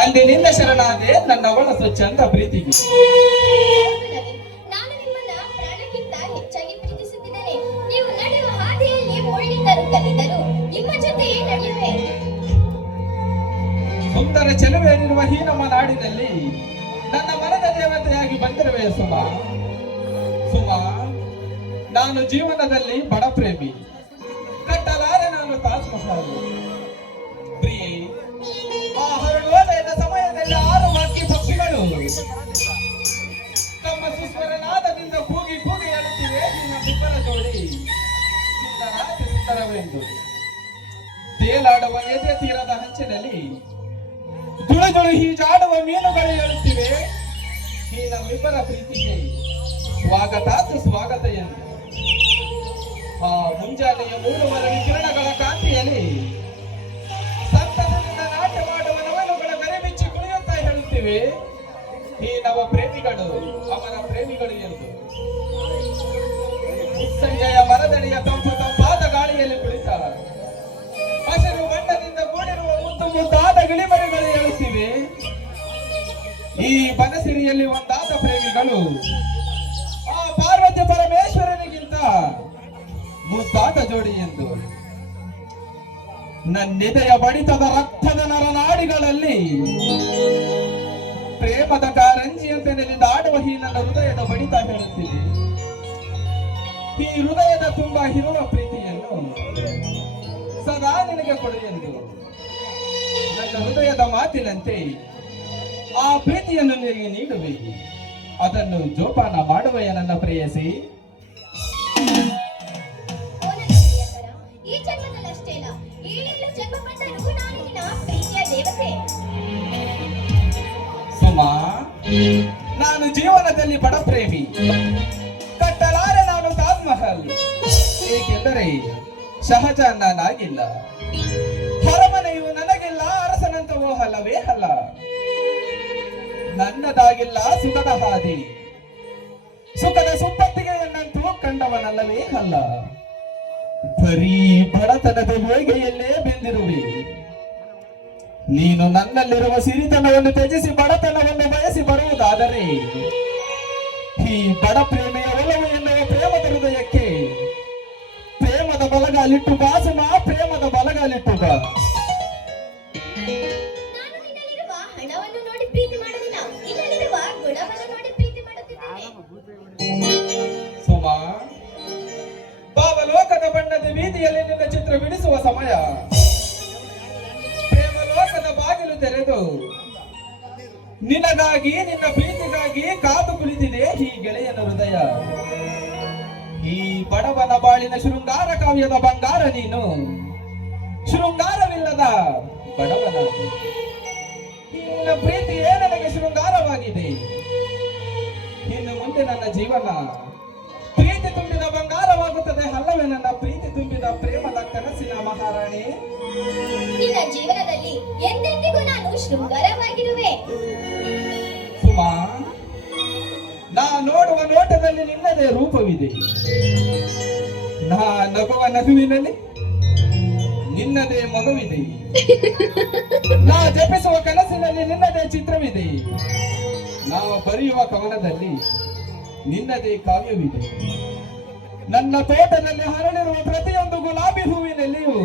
ಅಲ್ಲಿ ನಿನ್ನ ಶರಣಾದೆ ನನ್ನ ಒಳಸು ಚಂದ ಪ್ರೀತಿಗೆ. ನಾನು ನಿಮ್ಮನ್ನ ಪ್ರಾಣಕ್ಕಿಂತ ಹೆಚ್ಚಾಗಿ ಪ್ರೀತಿಸುತ್ತಿದ್ದೇನೆ. ನೀವು ನಡೆಯುವ ಹಾದಿಯಲ್ಲಿ ಮುಳ್ಳಿದ್ದರು ಕಲಿದರು ನಿಮ್ಮ ಜೊತೆಯೇ ನಡೆಯುವೆ. ಸುಂದರ ಚೆಲುವೆಯಲ್ಲಿರುವ ಈ ನಮ್ಮ ನಾಡಿನಲ್ಲಿ ನನ್ನ ಮನದ ದೇವತೆಯಾಗಿ ಬಂದಿರುವೆ ಸುಮಾ. ಸುಮಾ, ನಾನು ಜೀವನದಲ್ಲಿ ಬಡ ಪ್ರೇಮಿ, ಕಟ್ಟಲಾರೆ ನಾನು ತಾಜ್ ಮಹಲ್. ಪ್ರಿಯೆ, ಆ ಹರಡೋದಯದ ಸಮಯದಲ್ಲಿ 6 ಹಕ್ಕಿ ಪಕ್ಷಿಗಳು ತಮ್ಮ ಸುಸ್ವರನಾದದಿಂದ ಕೂಗಿ ಕೂಗಿ ಹೇಳುತ್ತಿವೆ ನಿನ್ನ ಬಿಬ್ಬರ ಜೋಡಿ ಸುಂದರಾತಿ ಸುಂದರವೆಂದು. ತೇಲಾಡುವ ಎದೆ ತೀರದ ಹಂಚಿನಲ್ಲಿ ಜುಳು ಜುಳು ಹೀಜಾಡುವ ಮೀನುಗಳು ಹೇಳುತ್ತಿವೆ ಈ ನಮ್ಮಿಬ್ಬರ ಪ್ರೀತಿಗೆ ಸ್ವಾಗತ ಸುಸ್ವಾಗತ ಎಂದು. ಆ ಮುಂಜಾನೆಯ 3 ಮರಳಿ ಕಿರಣಗಳ ಕಾಂತಿಯಲ್ಲಿ ಸಂತಸದಿಂದ ನಾಟ್ಯ ಮಾಡುವ ನವಲುಗಳ ಗರಿಬಿಚ್ಚಿ ಕುಣಿಯುತ್ತಾ ಹೇಳುತ್ತಿವೆ ಈ ನವ ಪ್ರೇಮಿಗಳು ಅವರ ಪ್ರೇಮಿಗಳು ಎಂದು. ಸಂಜೆಯ ಮರದಡಿಯ ತಂಪು ತಂಪಾದ ಗಾಳಿಯಲ್ಲಿ ಕುಳಿತ ಹಸಿರು ಬಣ್ಣದಿಂದ ಕೂಡಿರುವ ಮುದ್ದು ಮುದ್ದಾದ ಗಿಳಿಮರಿಗಳು ಹೇಳುತ್ತಿವೆ ಈ ಬನಸಿರಿಯಲ್ಲಿ ಒಂದಾದ ಪ್ರೇಮಿಗಳು ಆ ಪಾರ್ವತಿ ಪರಮೇಶ್ವರನಿಗಿಂತ ಮುದ್ದಾದ ಜೋಡಿ ಎಂದು. ನನ್ನೆದೆಯ ಬಡಿತದ ರಕ್ತದ ನರನಾಡಿಗಳಲ್ಲಿ ಪ್ರೇಮದ ಕಾರಂಜಿಯಂತೆ ನೆನೆದಾಡುವ ಈ ನನ್ನ ಹೃದಯದ ಬಡಿತ ಹೇಳುತ್ತಿದೆ ಈ ಹೃದಯದ ತುಂಬ ಇರುವ ಪ್ರೀತಿಯನ್ನು ಸದಾ ನಿನಗೆ ಕೊಡು ಎಂದು. ನನ್ನ ಹೃದಯದ ಮಾತಿನಂತೆ ಆ ಪ್ರೀತಿಯನ್ನು ನಿನಗೆ ನೀಡುವೆವು. ಅದನ್ನು ಜೋಪಾನ ಮಾಡುವೆಯ ನನ್ನ ಪ್ರೇಯಸಿ. ಈ ಜನ್ಮದಲ್ಲಷ್ಟೇ ಅಲ್ಲ, ಏಳೇಳು ಜನ್ಮ ಬಂದರೂ ನಾನು ನಿನ್ನ ಪ್ರೀತಿಯ ದೇವತೆ. ಸುಮಾ, ನಾನು ಜೀವನದಲ್ಲಿ ಬಡ ಪ್ರೇಮಿ, ಕಟ್ಟಲಾರೆ ನಾನು ತಾಜ್ ಮಹಲ್. ಏಕೆಂದರೆ ಶಹಜಾನ್ ನಾನಾಗಿಲ್ಲ, ಹೊರಮನೆಯು ನನಗಿಲ್ಲ, ಅರಸನಂತವೋ ಅಲ್ಲವೇ ಅಲ್ಲ. ನನ್ನದಾಗಿಲ್ಲ ಸುಖದ ಹಾದಿ, ಸುಖದ ಸುಪ್ಪತ್ತಿಗೆ ಎನ್ನಂತೂ ಕಂಡವನಲ್ಲವೇ ಅಲ್ಲ. ಬರೀ ಬಡತನದ ಹೋಳಿಗೆಯಲ್ಲೇ ಬೆಂದಿರುವೆ. ನೀನು ನನ್ನಲ್ಲಿರುವ ಸಿರಿತನವನ್ನು ತ್ಯಜಿಸಿ ಬಡತನವನ್ನು ಬಯಸಿ ಬರುವುದಾದರೆ ಈ ಬಡ ಪ್ರೇಮಿಯ ಒಲವು ಎನ್ನುವ ಪ್ರೇಮದ ಹೃದಯಕ್ಕೆ ಪ್ರೇಮದ ಬಲಗಾಲಿಟ್ಟು ಬಾ ಸುಮಾ, ಪ್ರೇಮದ ಬಲಗಾಲಿಟ್ಟು ಬಾ. ನಾನು ನಿನ್ನಲ್ಲಿರುವ ಹಣವನ್ನು ನೋಡಿ ಪ್ರೀತಿ ಮಾಡುವುದಿಲ್ಲ, ನಿನ್ನಲ್ಲಿರುವ ಗುಣವನ್ನು ನೋಡಿ ಪ್ರೀತಿ ಮಾಡುತ್ತಿದ್ದೇನೆ. ಸುಮಾ, ಭಾವಲೋಕದ ಬಣ್ಣದ ಬೀದಿಯಲ್ಲಿ ನಿನ್ನ ಚಿತ್ರ ಬಿಡಿಸುವ ಸಮಯ. ಪ್ರೇಮಲೋಕದ ಬಾಗಿಲು ತೆರೆದು ನಿನಗಾಗಿ ನಿನ್ನ ಪ್ರೀತಿಗಾಗಿ ಕಾದು ಕುಳಿತಿದೆ ಈ ಗೆಳೆಯನ ಹೃದಯ. ಈ ಬಡವನ ಬಾಳಿನ ಶೃಂಗಾರ ಕಾವ್ಯದ ಬಂಗಾರ ನೀನು, ಶೃಂಗಾರವಿಲ್ಲದ ಬಡವನ. ನಿನ್ನ ಪ್ರೀತಿಯೇ ನನಗೆ ಶೃಂಗಾರವಾಗಿದೆ. ಇನ್ನು ಮುಂದೆ ನನ್ನ ಜೀವನ ಪ್ರೀತಿ ತುಂಬಿದ ಬಂಗಾರವಾಗುತ್ತದೆ ಅಲ್ಲವೇ ನನ್ನ ಪ್ರೀತಿ ತುಂಬಿದ ಪ್ರೇಮದ ಕನಸಿನ ಮಹಾರಾಣಿ. ನಿನ್ನ ಜೀವನದಲ್ಲಿ ಎಂದೆಂದಿಗೂ ನಾನು ಶೃಂಗಾರವಾಗಿರುವೆ. ಸುಮಾ, ನಾ ನೋಡುವ ನೋಟದಲ್ಲಿ ನಿನ್ನದೇ ರೂಪವಿದೆ, ನಾ ನಗುವ ನಗುವಿನಲ್ಲಿ ನಿನ್ನದೇ ಮಗುವಿದೆ, ನಾ ಜಪಿಸುವ ಕನಸಿನಲ್ಲಿ ನಿನ್ನದೇ ಚಿತ್ರವಿದೆ, ನಾವು ಬರೆಯುವ ಕವನದಲ್ಲಿ ನಿನ್ನದೇ ಕಾವ್ಯವಿದೆ. ನನ್ನ ತೋಟದಲ್ಲಿ ಹರಳಿರುವ ಪ್ರತಿಯೊಂದು ಗುಲಾಬಿ ಹೂವಿನಲ್ಲಿಯೂ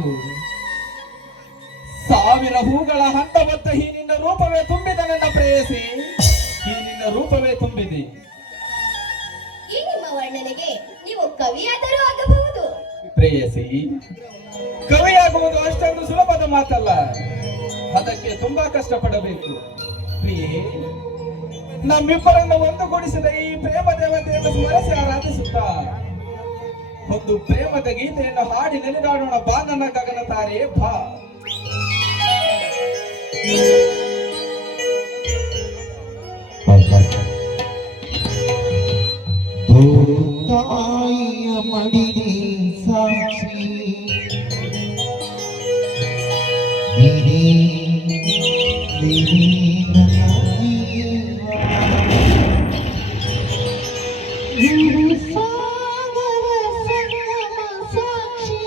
1000 ಹೂಗಳ ಹಂತ ಹೊತ್ತ ಈ ನಿನ್ನ ರೂಪವೇ ತುಂಬಿದ ನನ್ನ ಪ್ರೇಯಸಿ, ಈ ನಿನ್ನ ರೂಪವೇ ತುಂಬಿದೆ. ಈ ನಿಮ್ಮ ವರ್ಣನೆಗೆ ನೀವು ಕವಿಯಾದರೂ ಆಗಬಹುದು. ಪ್ರೇಯಸಿ, ಕವಿಯಾಗುವುದು ಅಷ್ಟೊಂದು ಸುಲಭದ ಮಾತಲ್ಲ, ಅದಕ್ಕೆ ತುಂಬಾ ಕಷ್ಟಪಡಬೇಕು. ಪ್ರಿಯೆ, ನಮ್ಮಿಬ್ಬರನ್ನು ಒಂದುಗೂಡಿಸಿದ ಈ ಪ್ರೇಮ ದೇವತೆಯನ್ನು ಸ್ಮರಿಸಿ ಆರಾಧಿಸುತ್ತಾ ಒಂದು ಪ್ರೇಮದ ಗೀತೆಯನ್ನು ಹಾಡಿ ನೆನೆದಾಡೋಣ ಬಾ ನನ್ನ ಗಗನ ತಾರೆ ಬಾ. ತಾಯಿಯ ಮಡಿಲಿ ಸಾಕ್ಷಿ ಸಾಕ್ಷಿ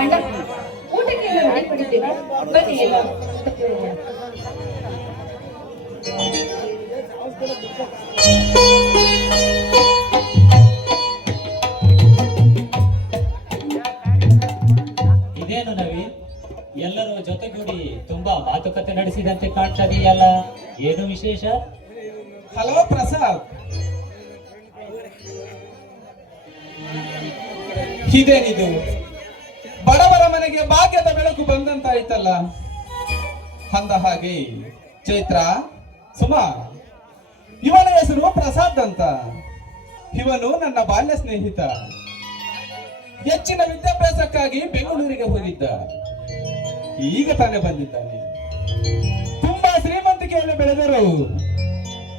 ಅಣ್ಣ ಊಟಕ್ಕೆ ಎಲ್ಲ ರೆಡಿ ಮಾಡಿದ್ದೀರಾ? ಬನ್ನಿ ಎಲ್ಲ ಊಟಕ್ಕೆ ಹೋಗೋಣ. ಇದೇನು ನವೀನ್, ಎಲ್ಲರೂ ಜೊತೆಗೂಡಿ ತುಂಬಾ ಮಾತುಕತೆ ನಡೆಸಿದಂತೆ ಕಾಣ್ತದೆಯಲ್ಲ, ಏನು ವಿಶೇಷ? ಹಲೋ ಪ್ರಸಾದ್, ಇದೇನಿದು? ಬಡವರ ಮನೆಗೆ ಭಾಗ್ಯದ ಬೆಳಕು ಬಂದಂತಾಯ್ತಲ್ಲ. ಅಂದ ಹಾಗೆ ಚೈತ್ರ, ಸುಮಾ, ಇವನ ಹೆಸರು ಪ್ರಸಾದ್ ಅಂತ. ಇವನು ನನ್ನ ಬಾಲ್ಯ ಸ್ನೇಹಿತ. ಹೆಚ್ಚಿನ ವಿದ್ಯಾಭ್ಯಾಸಕ್ಕಾಗಿ ಬೆಂಗಳೂರಿಗೆ ಹೋಗಿದ್ದ, ಈಗ ತಾನೇ ಬಂದಿದ್ದಾನೆ. ತುಂಬಾ ಶ್ರೀಮಂತಿಕೆಯಲ್ಲಿ ಬೆಳೆದರು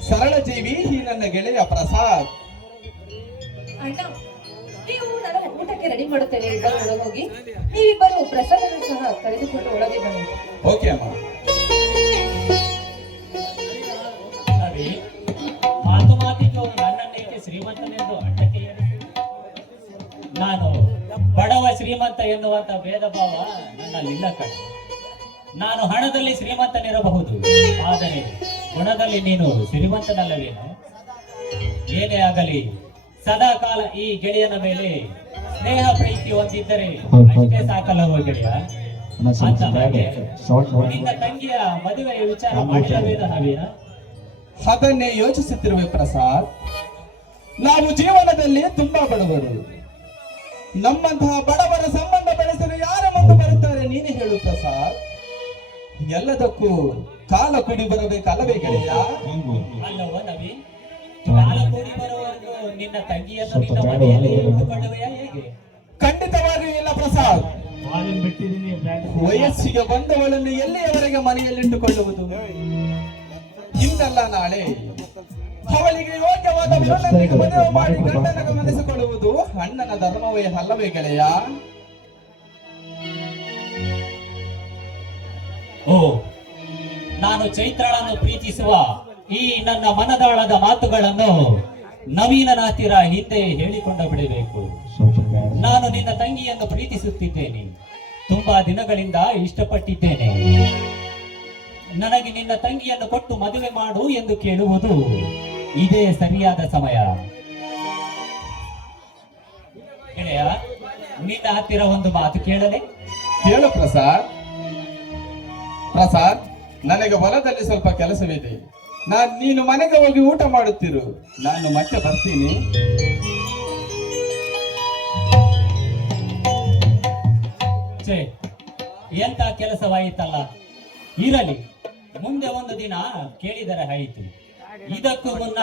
ಸರಳ ಜೀವಿ ಈ ನನ್ನ ಗೆಳೆಯ ಪ್ರಸಾದ್. ಅಣ್ಣ, ನೀವು ನಾನು ಊಟಕ್ಕೆ ರೆಡಿ ಮಾಡುತ್ತೇನೆ, ಇಬ್ಬರು ಒಳಗೆ ಹೋಗಿ. ನೀವಿಬ್ಬರು ಪ್ರಸಾದವನ್ನು ಸಹ ಕರೆದುಕೊಂಡು ಒಳಗೆ ಬನ್ನಿ. ಓಕೆ ಅಮ್ಮ. ನವೀನ್, ಮಾತು ಮಾತಿಗೆ ನನ್ನನ್ನೇಕೆ ಶ್ರೀಮಂತನೆಂದು ಅಡ್ಡಕ್ಕೆ ಏರಿಸಿ? ನಾನು ಬಡವ ಶ್ರೀಮಂತ ಎನ್ನುವಂತ ಭೇದ ಭಾವ ನನ್ನಲ್ಲಿಲ್ಲ ಕಣ. ನಾನು ಹಣದಲ್ಲಿ ಶ್ರೀಮಂತನಿರಬಹುದು, ಆದರೆ ಗುಣದಲ್ಲಿ ನೀನು ಶ್ರೀಮಂತನಲ್ಲವೇನು? ಏನೇ ಆಗಲಿ, ಸದಾ ಕಾಲ ಈ ಗೆಳೆಯನ ಮೇಲೆ ಸ್ನೇಹ ಪ್ರೀತಿ ಹೊಂದಿದ್ದರೆ ಅಷ್ಟೇ ಸಾಕಲ್ಲವೋ ಗೆಳೆಯ? ಅಂತ ಹಾಗೆ ನಿನ್ನ ತಂಗಿಯ ಮದುವೆಯ ವಿಚಾರ ಮಾಡಿಲ್ಲವೇನ ನವೀನ? ಅದನ್ನೇ ಯೋಚಿಸುತ್ತಿರುವೆ ಪ್ರಸಾದ್. ನಾವು ಜೀವನದಲ್ಲಿ ತುಂಬಾ ಬಡವರು. ನಮ್ಮಂತಹ ಬಡವರ ಸಂಬಂಧ ಬೆಳೆಸಲು ಯಾರ ಮುಂದೆ ಬರುತ್ತಾರೆ ನೀನೇ ಹೇಳು ಪ್ರಸಾದ್. ಎಲ್ಲದಕ್ಕೂ ಕಾಲ ಕೂಡಿ ಬರಬೇಕಲ್ಲವೇ ಗೆಳೆಯ? ಅಲ್ಲವೋ ನವೀನ್, ಕಾಲ ಕೂಡಿ ಬರುವವರೆಗೂ ನಿನ್ನ ತಂಗಿಯನ್ನು ನಿನ್ನ ಮನೆಯಲ್ಲಿ ಇಟ್ಟುಕೊಳ್ಳುವೆಯಾ ಹೇಗೆ? ಖಂಡಿತವಾಗಿಯೂ ಇಲ್ಲ ಪ್ರಸಾದ್. ವಯಸ್ಸಿಗೆ ಬಂದವಳನ್ನು ಎಲ್ಲಿಯವರೆಗೆ ಮನೆಯಲ್ಲಿಟ್ಟುಕೊಳ್ಳುವುದು? ಇಂದಲ್ಲ ನಾಳೆ ಅವಳಿಗೆ ಯೋಗ್ಯವಾದ ವರನೊಂದಿಗೆ ಮದುವೆ ಮಾಡಿ ಗಂಡನ ಗಮನಿಸಿಕೊಳ್ಳುವುದು ಅಣ್ಣನ ಧರ್ಮವೇ ಅಲ್ಲವೇ ಗೆಳೆಯ? ಓ, ನಾನು ಚೈತ್ರಳನ್ನು ಪ್ರೀತಿಸುವ ಈ ನನ್ನ ಮನದಾಳದ ಮಾತುಗಳನ್ನು ನವೀನನ ಹತ್ತಿರ ಹಿಂದೆ ಹೇಳಿಕೊಂಡು ಬಿಡಬೇಕು. ನಾನು ನಿನ್ನ ತಂಗಿಯನ್ನು ಪ್ರೀತಿಸುತ್ತಿದ್ದೇನೆ, ತುಂಬಾ ದಿನಗಳಿಂದ ಇಷ್ಟಪಟ್ಟಿದ್ದೇನೆ. ನನಗೆ ನಿನ್ನ ತಂಗಿಯನ್ನು ಕೊಟ್ಟು ಮದುವೆ ಮಾಡು ಎಂದು ಕೇಳುವುದು ಇದೇ ಸರಿಯಾದ ಸಮಯ. ಗೆಳೆಯ, ನಿನ್ನ ಹತ್ತಿರ ಒಂದು ಮಾತು ಕೇಳಲೆ? ಕೇಳು ಪ್ರಸಾದ್. ಪ್ರಸಾದ್, ನನಗೆ ಹೊಲದಲ್ಲಿ ಸ್ವಲ್ಪ ಕೆಲಸವಿದೆ. ನೀನು ಮನೆಗೆ ಹೋಗಿ ಊಟ ಮಾಡುತ್ತಿರು, ನಾನು ಮತ್ತೆ ಬರ್ತೀನಿ. ಛೇ, ಎಂತ ಕೆಲಸವಾಯಿತಲ್ಲ. ಇರಲಿ, ಮುಂದೆ ಒಂದು ದಿನ ಕೇಳಿದರೆ ಆಯಿತು. ಇದಕ್ಕೂ ಮುನ್ನ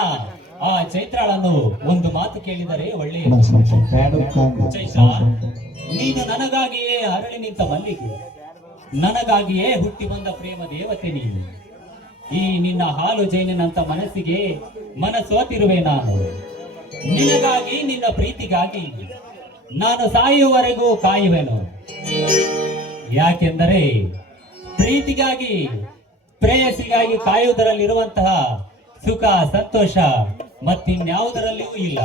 ಆ ಚೈತ್ರಾಳನ್ನು ಒಂದು ಮಾತು ಕೇಳಿದರೆ ಒಳ್ಳೆಯದು. ಚೈತ್ರ, ನೀನು ನನಗಾಗಿಯೇ ಅರಳಿ ನಿಂತ ಮಲ್ಲಿಗೆ, ನನಗಾಗಿಯೇ ಹುಟ್ಟಿ ಬಂದ ಪ್ರೇಮ ದೇವತೆ ನೀನು. ಈ ನಿನ್ನ ಹಾಲು ಜೈನಿನಂತ ಮನಸ್ಸಿಗೆ ಮನಸೋತಿರುವೆ ನಾನು. ನಿನಗಾಗಿ, ನಿನ್ನ ಪ್ರೀತಿಗಾಗಿ ನಾನು ಸಾಯುವವರೆಗೂ ಕಾಯುವೆನು. ಯಾಕೆಂದರೆ ಪ್ರೀತಿಗಾಗಿ, ಪ್ರೇಯಸಿಗಾಗಿ ಕಾಯುವುದರಲ್ಲಿರುವಂತಹ ಸುಖ ಸಂತೋಷ ಮತ್ತಿನ್ಯಾವುದರಲ್ಲಿಯೂ ಇಲ್ಲ.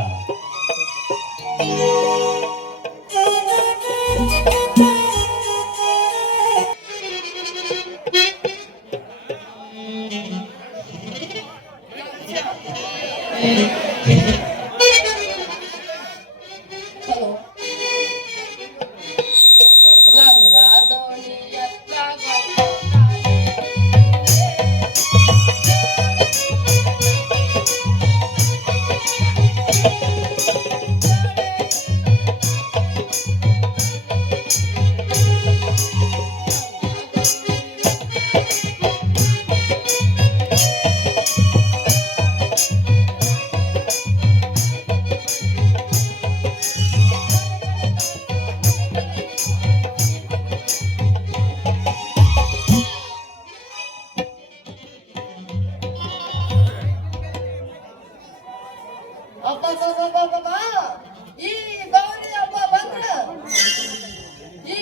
ಈ ಗೌರಿ ಹಬ್ಬ ಬಂದ್ರ ಈ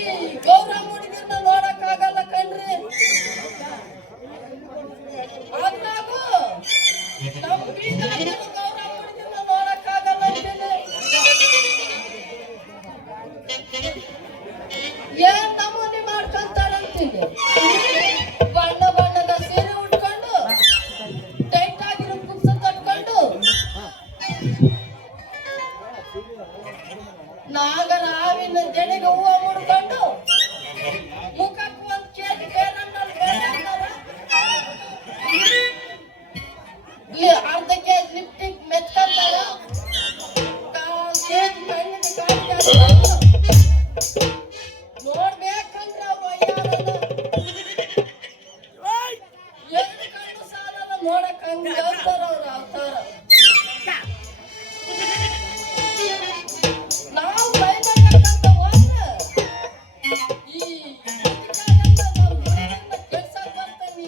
ಗೌರಮ್ಮ ಹುಡುಗಿರ್ನ ನೋಡಕ್ ಆಗಲ್ಲ ಕಣ್ರಿ. ಅದ್ರಾಗೂ ನಮ್ ಬೀದರ್ನಾಗೂ ಗೌರಮ್ಮ ಹುಡುಗಿರ್ನ ನೋಡಕ್ ಆಗಲ್ಲ ಅಂತೀನಿ. ಏನ್ ನಮೂನಿ ಮಾಡ್ಕೊಂತಾರಂತೀನಿ. ಬಣ್ಣ ಬಣ್ಣದ ಸೀರೆ ಉಟ್ಕೊಂಡು ಟೈಟ್ ಆಗಿರೋ ಕುಪ್ಸ ಕಟ್ಕೊಂಡು ನಾಗರ ಹಾವಿನ ಜಡೆಗೆ ಹೂವ ಮುಡ್ಕೊಂಡು ಮುಖಕ್ಕೆ ಒಂದ್ ಕೆಜಿ ಅರ್ಧ ಕೆಜಿ ಲಿಪ್ಟಿಕ್ ಮೆಚ್ಕೊಂತಾರ. ನೋಡ್ಬೇಕಂದ್ರೆ ಅವ್ರು ಅಯ್ಯಾರನ್ನ ಎರಡು ಕಣ್ಣು ಸಾಲಲ್ಲ ನೋಡಕ್ ಹಂಗ ಹೇಳ್ತಾರ ಅವ್ರ ಅವತಾರ. ನಾವು ಬೈಬೇಕಂತ ಹೋದ್ರೆ ಈ ಕೆಲ್ಸಕ್ ಬರ್ತಾನಿ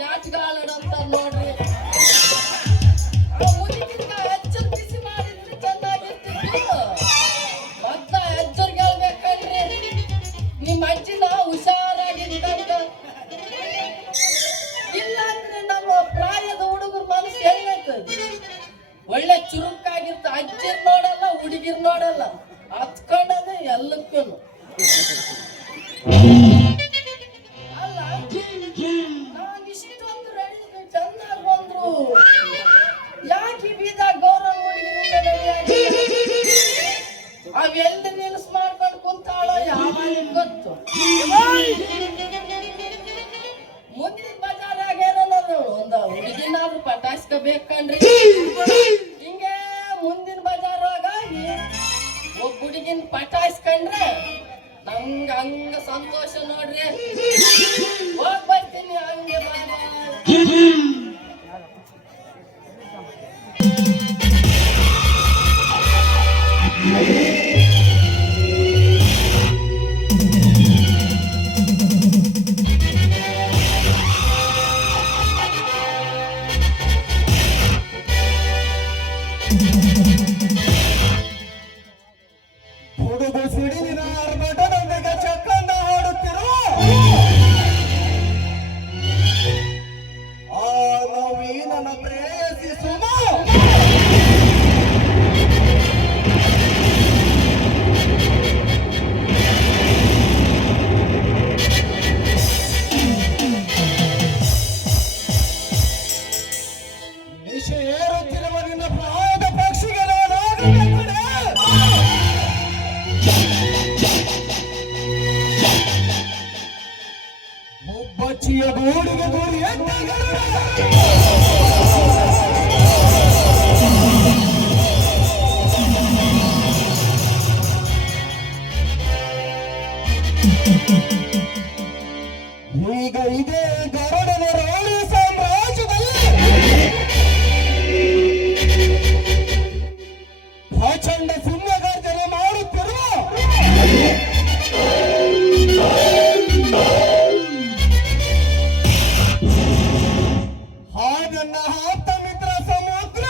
ನಾಚ್ಗಾಳಂತ ನೋಡ್ರಿ. ಆ ಮುದುಕಿನ ಹೆಚ್ಚರ್ ಬಿಸಿ ಮಾಡಿದ್ರೆ ಚೆನ್ನಾಗಿರ್ತಿತ್ತು. ಮತ್ತ ಹೆಚ್ಚರ್ಗೆ ಹೇಳ್ಬೇಕಂದ್ರೆ ನಿಮ್ಮ ಅಜ್ಜಿನ ಹುಷಾರಾಗಿದ್ದಂತ. ಇಲ್ಲಾಂದ್ರೆ ನಮ್ಮ ಪ್ರಾಯದ ಹುಡುಗರ ಮನಸ್ಸು ಹೆಂಗೈತದ ಒಳ್ಳೆ ಚುರುಕಾಗಿರ್ತ. ಅಜ್ಜಿರ್ ನೋಡಲ್ಲ ಹುಡುಗಿರ್ ನೋಡಲ್ಲ ಹತ್ಕೊಂಡದೆ ಎಲ್ಲಕ್ಕೂ. ಅಲ್ಲ ನಾನ್ ಇಷ್ಟೊಂದು ರೆಡಿ ಚೆನ್ನಾಗಿ ಬಂದ್ರು ಯಾಕೆ ಬೀದ ಗೌರವ ಹುಡುಗಿರು ಅವೆಲ್ಲ ನಿಲ್ಸ್ ಮಾಡ್ಕೊಂಡು ಕುಂತಾಳೋ ಯಾವ ಗೊತ್ತು. ಮುಂದಿನ ಬಜಾರಾಗ ಏನಾದ್ರು ಒಂದ ಹುಡುಗಿನಾದ್ರು ಪಟಾಯಿಸ್ಕೋಬೇಕಂಡ್ರಿ. ಹಿಂಗೆ ಮುಂದಿನ ಬಜಾರಾಗ ಒಬ್ಬ ಹುಡುಗಿನ ಪಟಾಯಿಸ್ಕೊಂಡ್ರೆ ನಂಗ ಹಂಗ ಸಂತೋಷ ನೋಡ್ರಿ. ಹೋಗ್ ಬರ್ತೀನಿ ಹಂಗೆ ಬಾಬಾ. ಹುಡುಗ ಸಿಡಿಲಿನ ಆರ್ಭಟದೊಂದಿಗೆ ಚಕ್ಕಂದ ಹಾಡುತ್ತಿರುವ ಆ ನವೀನನ ಪ್ರೇಯಸಿ ಸುಮ ನಿಶೆ ಏರುತ್ತಿರುವ ನಿನ್ನ ಪ್ರಾಯದ ಪಕ್ಷಿಗೆ ನಾನಾಗಬೇಕಡೆ. ಮುಬ್ಬಚ್ಚಿಯ ಗೂಡಿಗೆ ಗೂಡಿ ಈಗ ಇದೇ ಗರುಡನ ರಾಣಿ ಸಾಮ್ರಾಜ್ಯದಲ್ಲಿ ಪ್ರಚಂಡ ಸಿಂಹಗರ್ಜನೆ ಮಾಡುತ್ತಿರುವ ನನ್ನ ಆಪ್ತ ಮಿತ್ರ ಸಮುದ್ರ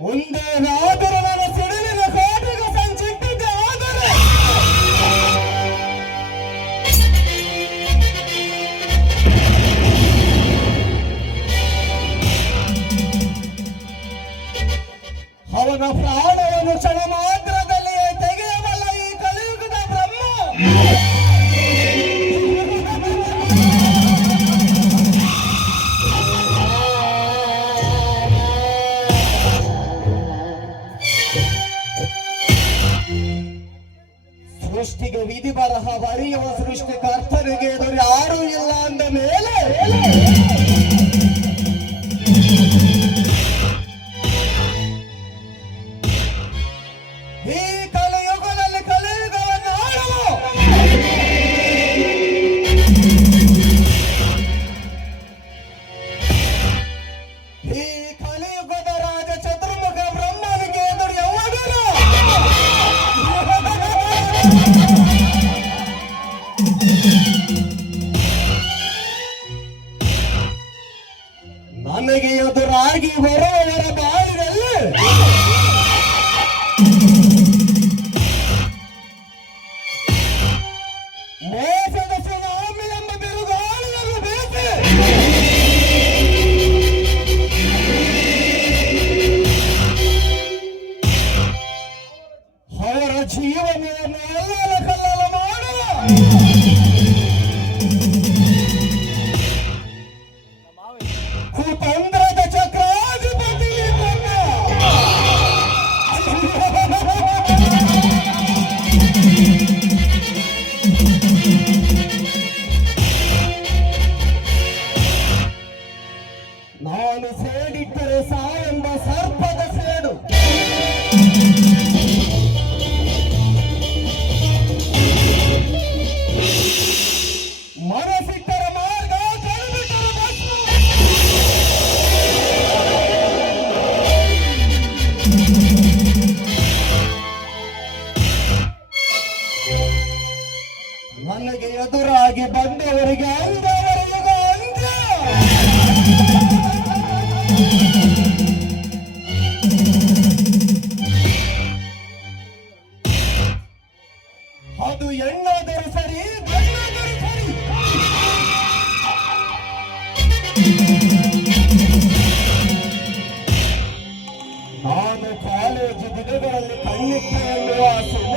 ಮುಂದೇನಾದರೂ ನನ್ನ ಸಿಡಿಲಿನ ಕಾಟಿಗೆ ಸಂಚಿಟ್ಟಿದ್ದೆ. ಆದರೆ ಅವನ ಪ್ರಾಣವನ್ನು ಕ್ಷಣ ಮಾತ್ರದಲ್ಲಿ ತೆಗೆಯಬಲ್ಲ ಈ ಕಲಿಯುಗದ ಬ್ರಹ್ಮ ಸೃಷ್ಟಿಗೆ ವಿಧಿ ಬರಹ ಬರೆಯುವ ಸೃಷ್ಟಿಕರ್ತನಿಗೆ ಎದುರು ಯಾರೂ ಇಲ್ಲ ಅಂದ ಮೇಲೆ ಈ ಕಲಿಯುಗದಲ್ಲಿ ಕಲಿಯುಗವನ್ನು ಆಳುವ ಈ ಕಲಿಯುಗದ ರಾಜ ಚತುರ್ಮುಖ ಬ್ರಹ್ಮನಿಗೆ ಎದುರು ಯಾವಾಗಲೂ ನನಗೆ ಎದುರಾಗಿ ಬರುವವರ ಬಾಳಿನಲ್ಲಿ ಮೋಸದ ಸುನಾಮಿ ಎಂಬ ಬಿರುಗಾಳಿಯನ್ನು ಬೀಸಿ ಅವರ ಜೀವನವನ್ನು ಅಲ್ಲಲ ಕಲ್ಲಲ ಮಾಡುವ ಕುತಂತ್ರದ ಚಕ್ರಾಧಿಪತಿ ನಾನು ಸೇಡಿಟ್ಟರೆ ಸಾಯೆಂಬ ಸರ್ಪದ ಸೇಡು ಮನಸ್ಸಿಟ್ಟರೆ ಮಾರ್ಗ ಕಳೆಬಿಟ್ಟರೆ ಭಸ್ಮ. ನನಗೆ ಎದುರಾಗಿ ಬಂದವರಿಗೆ ಅಂದವರಿಗ ಅಂತ್ಯ. ಅದು ಹೆಣ್ಣಾದರೂ ಸರಿ ಗಂಡಾದರೂ ಸರಿ. ನಾನು ಕಾಲೇಜು ದಿನಗಳಲ್ಲಿ ಕಣ್ಣಿಟ್ಟ ಎನ್ನುವ ಸುಮ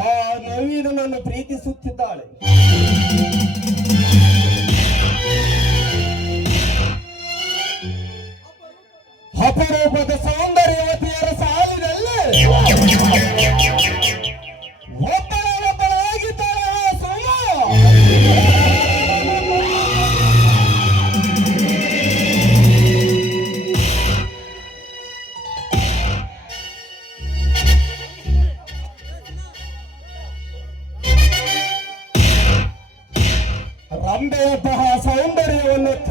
ಆ ನವೀನನನ್ನು ಪ್ರೀತಿಸುತ್ತಿದ್ದಾಳೆ. ಅಪರೂಪದ ಸೌಂದರ್ಯವತಿಯರ ಸಾಲಿನಲ್ಲಿ ಒಬ್ಬಳಾಗಿದ್ದಾಳೆ ಆ ಸುಮ. ರಂಬೆಯಂತಹ ಸೌಂದರ್ಯವನ್ನೆತ್ತ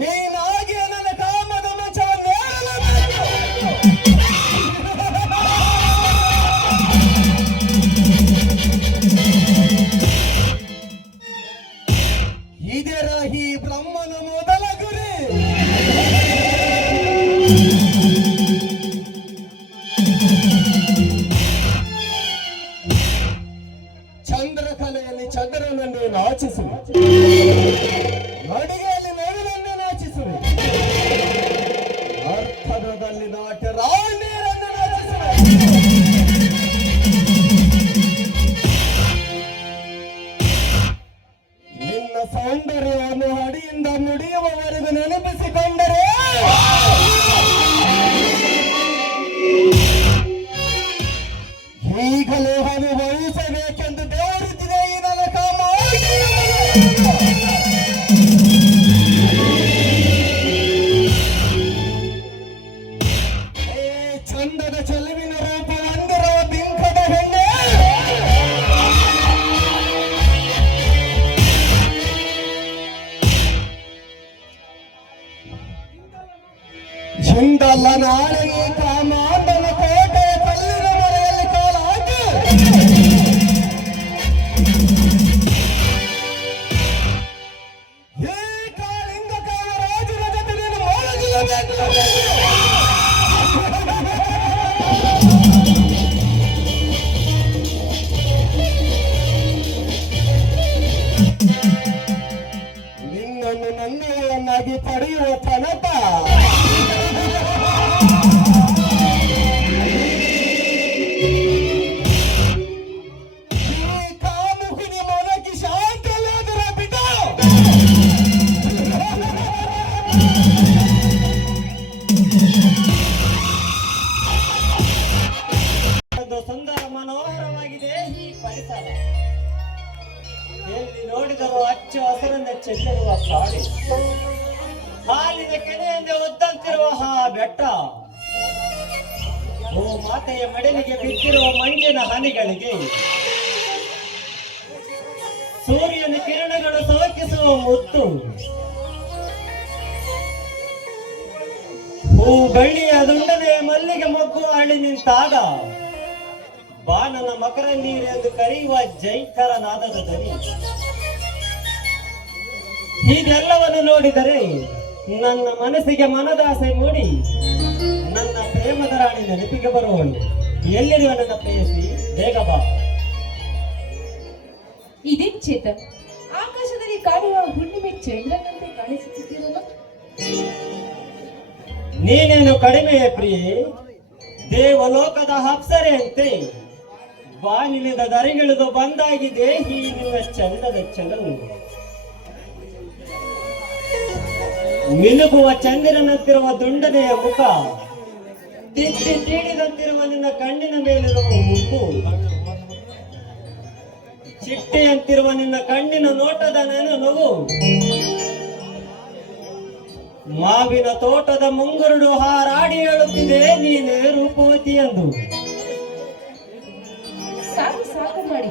ನೀನಾಗಿ ನನ್ನ ಕಾಮದ ಮಚ ನೇರಲೇಬೇಕು. ಇದರ ಈ ಬ್ರಹ್ಮನ ಮೊದಲ ಗುರಿ. ಚಂದ್ರಕಲೆಯಲ್ಲಿ ಚಂದ್ರನನ್ನು ನಾಚಿಸುವೆ, ನಡಿಗೆಯಲ್ಲಿ ನವಿಲನ್ನು ನಾಚಿಸುವೆ, ಅರ್ಥದಲ್ಲಿ ನಾಟ್ಯ ರಾಣಿಯರನ್ನು ನಾಚಿಸುವೆ. ನಿನ್ನ ಸೌಂದರ್ಯವನ್ನು ಅಡಿಯಿಂದ ನುಡಿಯುವವರೆಗೂ ನೆನಪಿಸಿಕೊಂಡರೆ ಈಗಲೇ ಅನುಭವಿಸಬೇಕೆಂದು ದೇವರಿದ್ದಿದೆ ಈ ನನ್ನ ಕಾಮ. ಚಂದದ ಚೆಲುವಿನ ರೂಪ ಹೊಂದಿರುವ ಬಿಂಕದ ಹೆಣ್ಣೆ, ಹಿಂದಲ್ಲ ನಾಳೆಗೆ ಕಾಮಾಂಧನ ಕೋಟೆಯ ಕಲ್ಲಿನ ಮರೆಯಲ್ಲಿ ಕಾಲ ಹಾಕಿ ಈ ಕಾಳಿಂಗ ಕಾಮರಾಜನ ಜೊತೆ ನೀನು ಮೊಳಗಿರಬೇಕು. ನಿನ್ನನ್ನು ನನ್ನವನ್ನಾಗಿ ಪಡೆಯುವ ತನಕ ಈ ಕಾಮುಕಿನಿ ಮೊನಕಿ ಶಾಂತಲಾದರ ಬಿಡ. ಒಂದು ಸುಂದರ ಮನೋಹರವಾಗಿದೆ ಈ ಪರಿಸರ. ಎಲ್ಲಿ ನೋಡಿದರೂ ಹಚ್ಚ ಹಸಿರಿಂದ ಚೆಲ್ಲಿರುವ ಪ್ರಾಣಿ, ಹಾಲಿನ ಕೆನೆಯಿಂದ ಒದ್ದಂತಿರುವ ಆ ಬೆಟ್ಟ, ಓ ಮಾತೆಯ ಮಡಿಲಿಗೆ ಬಿದ್ದಿರುವ ಮಂಜಿನ ಹನಿಗಳಿಗೆ ಸೂರ್ಯನ ಕಿರಣಗಳು ಸೋಕಿಸುವ ಮುತ್ತು, ಹೂ ಬಳ್ಳಿಯ ದುಂಡನೆ ಮಲ್ಲಿಗೆ ಮೊಗ್ಗು ಅರಳಿ ನಿಂತಾಗ ಬಾನನ ಮಕರ ನೀರು ಎಂದು ಕರೆಯುವ ಜೈಕರ ನಾದದ ಧ್ವನಿ. ಹೀಗೆಲ್ಲವನ್ನು ನೋಡಿದರೆ ನನ್ನ ಮನಸ್ಸಿಗೆ ಮನದಾಸೆ ಮೂಡಿ ನನ್ನ ಪ್ರೇಮದ ರಾಣಿ ನೆನಪಿಗೆ ಬರುವಳು. ಎಲ್ಲಿರುವ ನನ್ನ ಪ್ರೇಯಸಿ, ಬೇಗ ಬಾ. ಇದೇನ್ ಚೇತನ್, ಆಕಾಶದಲ್ಲಿ ಕಾಣುವ ಹುಣ್ಣಿಮೆ ಚಂದ್ರನಂತೆ ಕಾಣಿಸುತ್ತಿದ್ದೀರಲ್ಲ? ನೀನೇನು ಕಡಿಮೆಯೇ ಪ್ರಿಯೆ, ದೇವಲೋಕದ ಅಪ್ಸರೆಯಂತೆ ಬಾನಿಲಿದ ದರಿಗಿಳಿದು ಬಂದಾಗಿದೆ ಈ ನಿನ್ನ ಚಂದದ ಚೆಲುವು. ಮಿನುಗುವ ಚಂದಿರನಂತಿರುವ ದುಂಡನೆಯ ಮುಖ, ತಿತ್ತಿ ತೀಡಿದಂತಿರುವ ನಿನ್ನ ಕಣ್ಣಿನ ಮೇಲಿರುವ ಮುಗ್ಗು, ಚಿಟ್ಟೆಯಂತಿರುವ ನಿನ್ನ ಕಣ್ಣಿನ ನೋಟದ ನಗು, ಮಾವಿನ ತೋಟದ ಮುಂಗುರುಡು ಹಾರಾಡಿ ಹೇಳುತ್ತಿದೆ ನೀನೇ ರೂಪವತಿ ಎಂದು. ಸಾಕು ಸಾಕು ಮಾಡಿ,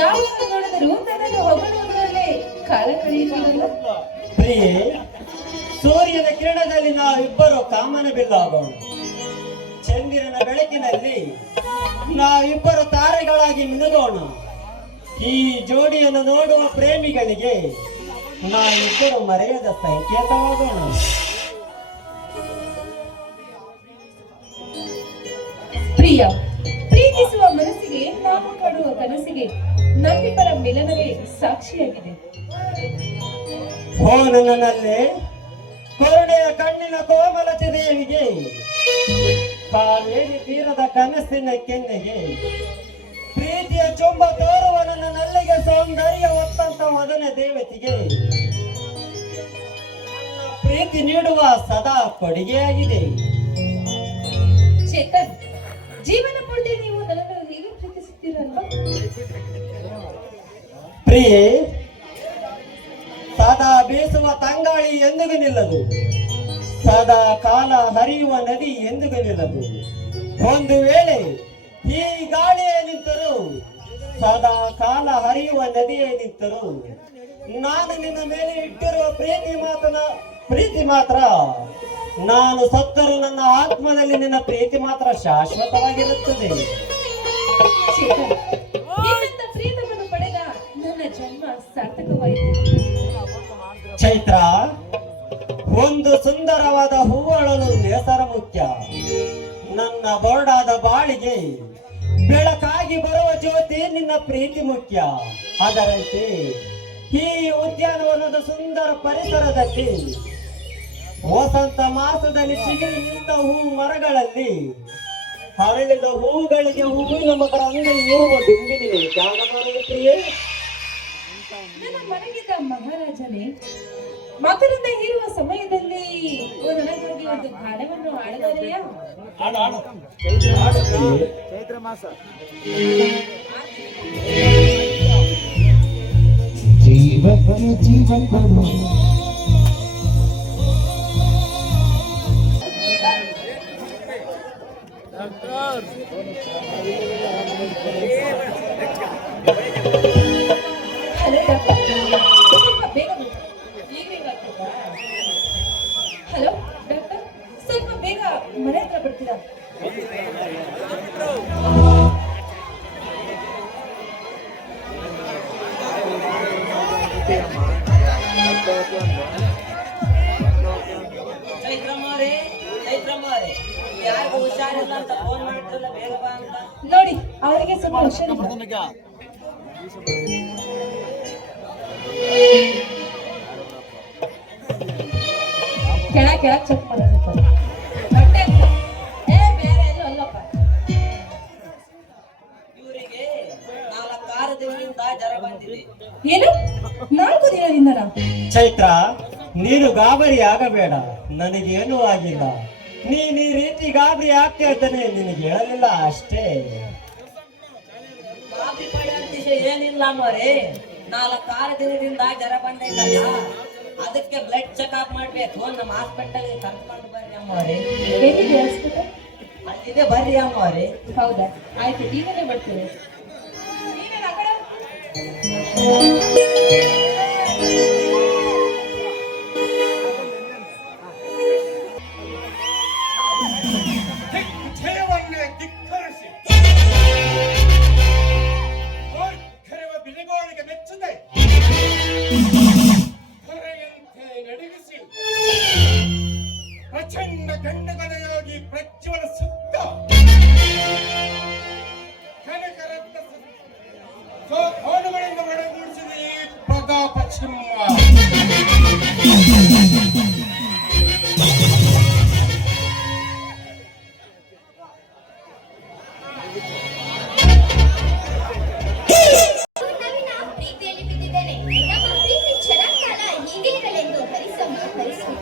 ಯಾವಾಗ ನೋಡಿದರೂ ನನ್ನನ್ನು ಹೊಗಳುವುದರಲ್ಲೇ ಕಾಲ ಕಳೆಯುತ್ತಿರಲ್ಲ. ಪ್ರಿಯೆ, ಸೂರ್ಯನ ಕಿರಣದಲ್ಲಿ ನಾವಿಬ್ಬರು ಕಾಮನ ಬಿಲ್ಲಾಗೋಣ. ಚಂದಿರನ ಬೆಳಕಿನಲ್ಲಿ ನಾವಿಬ್ಬರು ತಾರೆಗಳಾಗಿ ಮಿನುಗೋಣ. ಈ ಜೋಡಿಯನ್ನು ನೋಡುವ ಪ್ರೇಮಿಗಳಿಗೆ ನಾವಿಬ್ಬರು ಮರೆಯದ ಸಂಕೇತವಾಗೋಣ. ಪ್ರಿಯ, ಪ್ರೀತಿಸುವ ಮನಸ್ಸಿಗೆ ನಾವು ಕಾಣುವ ಕನಸಿಗೆ ನಮ್ಮಿಬ್ಬರ ಮಿಲನವೇ ಸಾಕ್ಷಿಯಾಗಿದೆ. ಓ ನನ್ನಲ್ಲೇ ಕರುಣೆಯ ಕಣ್ಣಿನ ಕೋಮಲತೆ ದೇವಿಗೆ, ಕಾವೇರಿ ತೀರದ ಕನಸಿನ ಕೆನ್ನೆಗೆ, ಪ್ರೀತಿಯ ಚುಂಬ ತೋರುವ ನನ್ನ ನಲ್ಲಿಗೆ ಸೌಂದರ್ಯ ಒತ್ತಂತ ಮದನ ದೇವತೆಗೆ ನನ್ನ ಪ್ರೀತಿ ನೀಡುವ ಸದಾ ಕೊಡುಗೆಯಾಗಿದೆ. ಚೇತನ್, ಜೀವನ ಪೂರ್ತಿ ನೀವು ನನ್ನನ್ನು ಹೀಗೆ ಪ್ರೀತಿಸುತ್ತೀರಲ್ವಾ? ಪ್ರಿಯೆ, ಸದಾ ಬೀಸುವ ತಂಗಾಳಿ ಎಂದಿಗೂ ನಿಲ್ಲದು, ಸದಾ ಕಾಲ ಹರಿಯುವ ನದಿ ಎಂದಿಗೂ ನಿಲ್ಲದು. ಒಂದು ವೇಳೆ ಈ ಗಾಳಿಯೇ ನಿಂತರು, ಸದಾ ಕಾಲ ಹರಿಯುವ ನದಿಯೇ ನಿಂತರು, ನಾನು ನಿನ್ನ ಮೇಲೆ ಇಟ್ಟಿರುವ ಪ್ರೀತಿ ಮಾತ್ರ ನಾನು ಸತ್ತರೂ ನನ್ನ ಆತ್ಮದಲ್ಲಿ ನಿನ್ನ ಪ್ರೀತಿ ಮಾತ್ರ ಶಾಶ್ವತವಾಗಿರುತ್ತದೆ. ಚೇತನ್, ನಿನ್ನಂತ ಪ್ರೀತವನ್ನು ಪಡೆದ ನನ್ನ ಜನ್ಮ ಸಾರ್ಥಕವಾಯಿತು. ಚೈತ್ರ, ಒಂದು ಸುಂದರವಾದ ಹೂವಳಲು ನೇಸರ ಮುಖ್ಯ. ನನ್ನ ಬೋರ್ಡಾದ ಬಾಳಿಗೆ ಬೆಳಕಾಗಿ ಬರುವ ಜ್ಯೋತಿ ನಿನ್ನ ಪ್ರೀತಿ ಮುಖ್ಯ. ಅದರಂತೆ ಈ ಉದ್ಯಾನವನದ ಸುಂದರ ಪರಿಸರದಲ್ಲಿ ವಸಂತ ಮಾಸದಲ್ಲಿ ಚಿಗುರಿ ನಿಂತ ಹೂ ಮರಗಳಲ್ಲಿ ಹರಳಿದ ಹೂಗಳಿಗೆ ಹೂವಿನ ಮಕರ ಅಂಗೈಯುವ ದುಂಬಿನಿಗೆ ಧ್ಯಾನ ಮಾಡುವ ಪ್ರಿಯೆ. ನನ್ನ ಮನೆಗಿದ್ದ ಮಹಾರಾಜನೇ, ಮಕರಂದ ಹೀರುವ ಸಮಯದಲ್ಲಿ ನನಗಾಗಿ ಒಂದು ಗಾನವನ್ನು ಆಡಲಾರೆಯಾ? ಜೀವನ ಹಲೋ ಡಾಕ್ಟರ್, ಸ್ವಲ್ಪ ಬೇಗ ಮನೆ ಹತ್ರ ಬರ್ತೀರಾ? ಯಾರಿಗೂ ಹುಷಾರಿಲ್ಲ ಅಂತ ಫೋನ್ ಮಾಡಿದ್ರಲ್ಲ, ಬೇಗ ಬಾ ಅಂತ. ನೋಡಿ, ಅವರಿಗೆ ಸ್ವಲ್ಪ ಹುಷಾರಿಲ್ಲ. ಕೆಳಗೆ ಚೆಕ್ ಮಾಡೋದಕ್ಕೆ ಹೊಟ್ಟೆ ಅಂತ. ಬೇರೆ ಎಲ್ಲೂ ಅಲ್ಲಪ್ಪ. ಇವರಿಗೆ 4 ದಿನದಿಂದ ಜ್ವರ ಬಂದಿದೆ. ಏನು, 4 ದಿನದಿಂದನಾ? ಚೈತ್ರ, ನೀನು ಗಾಬರಿ ಆಗಬೇಡ, ನನಗೇನೂ ಆಗಿಲ್ಲ. ನೀನ್ ಈ ರೀತಿ ಗಾಬರಿ ಆಗ್ತಾ ಇದ್ದಾನೆ ನಿನಗೆ ಹೇಳಲಿಲ್ಲ ಅಷ್ಟೇ. ಕಾಫಿ ಪಡೆ ಅಂತಿಶ ಏನಿಲ್ಲ ಮಾರೇ, 4 ದಿನದಿಂದ ಜ್ವರ ಬಂದೈತಲ್ಲ, ಅದಕ್ಕೆ ಬ್ಲಡ್ ಚೆಕ್ಅಪ್ ಮಾಡ್ಬೇಕು. ನಮ್ಮ ಹಾಸ್ಪಿಟಲ್ ಕರ್ಕೊಂಡು ಬರ್ರಿ ಅಮ್ಮವ್ರೆ. ಹೇಗಿದೆ ಹಾಸ್ಪಿಟಲ್? ಅಲ್ಲಿದೆ, ಬರ್ರಿ ಅಮ್ಮವ್ರೆ. ಹೌದಾ, ಆಯ್ತು, ಈಗಲೇ ಬರ್ತೇವೆ. ನೀವೇನು ಆ ಕಡೆ? ಹೊರೆಯಂತೆ ನಡುಗಿಸಿ ಪ್ರಚಂಡ ಗಂಡಗನೆಯಾಗಿ ಪ್ರಜ್ವಲಿಸುತ್ತ ಕನಕರತ್ನ ಸೋಪಾನಗಳಿಂದ ಒಳಗೂಡಿಸಿದ ಈ ಪ್ರತಾಪ ಸಿಂಹ ನವೀನ ಪ್ರೀತಿಯಲ್ಲಿ ಬಿದ್ದಿದ್ದೇನೆ. ನಮ್ಮ ಪ್ರೀತಿ ಚಿರಕಾಲ ಹೀಗೆ ಇರಲೆಂದು ಹರಿಸಮ್ಮ ಹರಿಸು.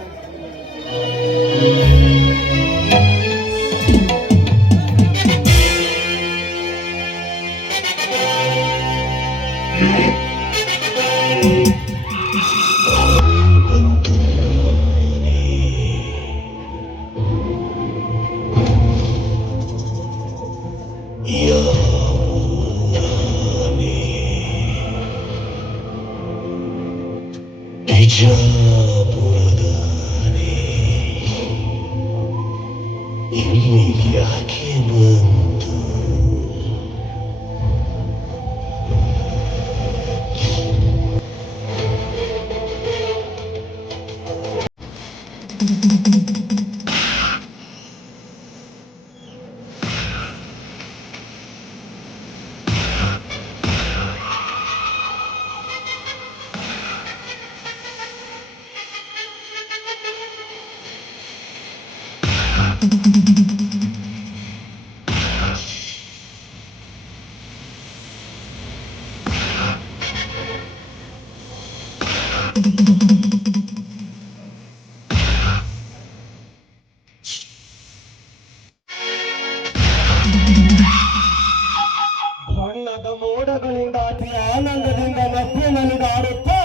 ಬಣ್ಣದ ಮೋಡಗಳಿಂದ ಅತಿ ಆನಂದದಿಂದ ನಪ್ಪು ನಲಿದಾಡುತ್ತಾ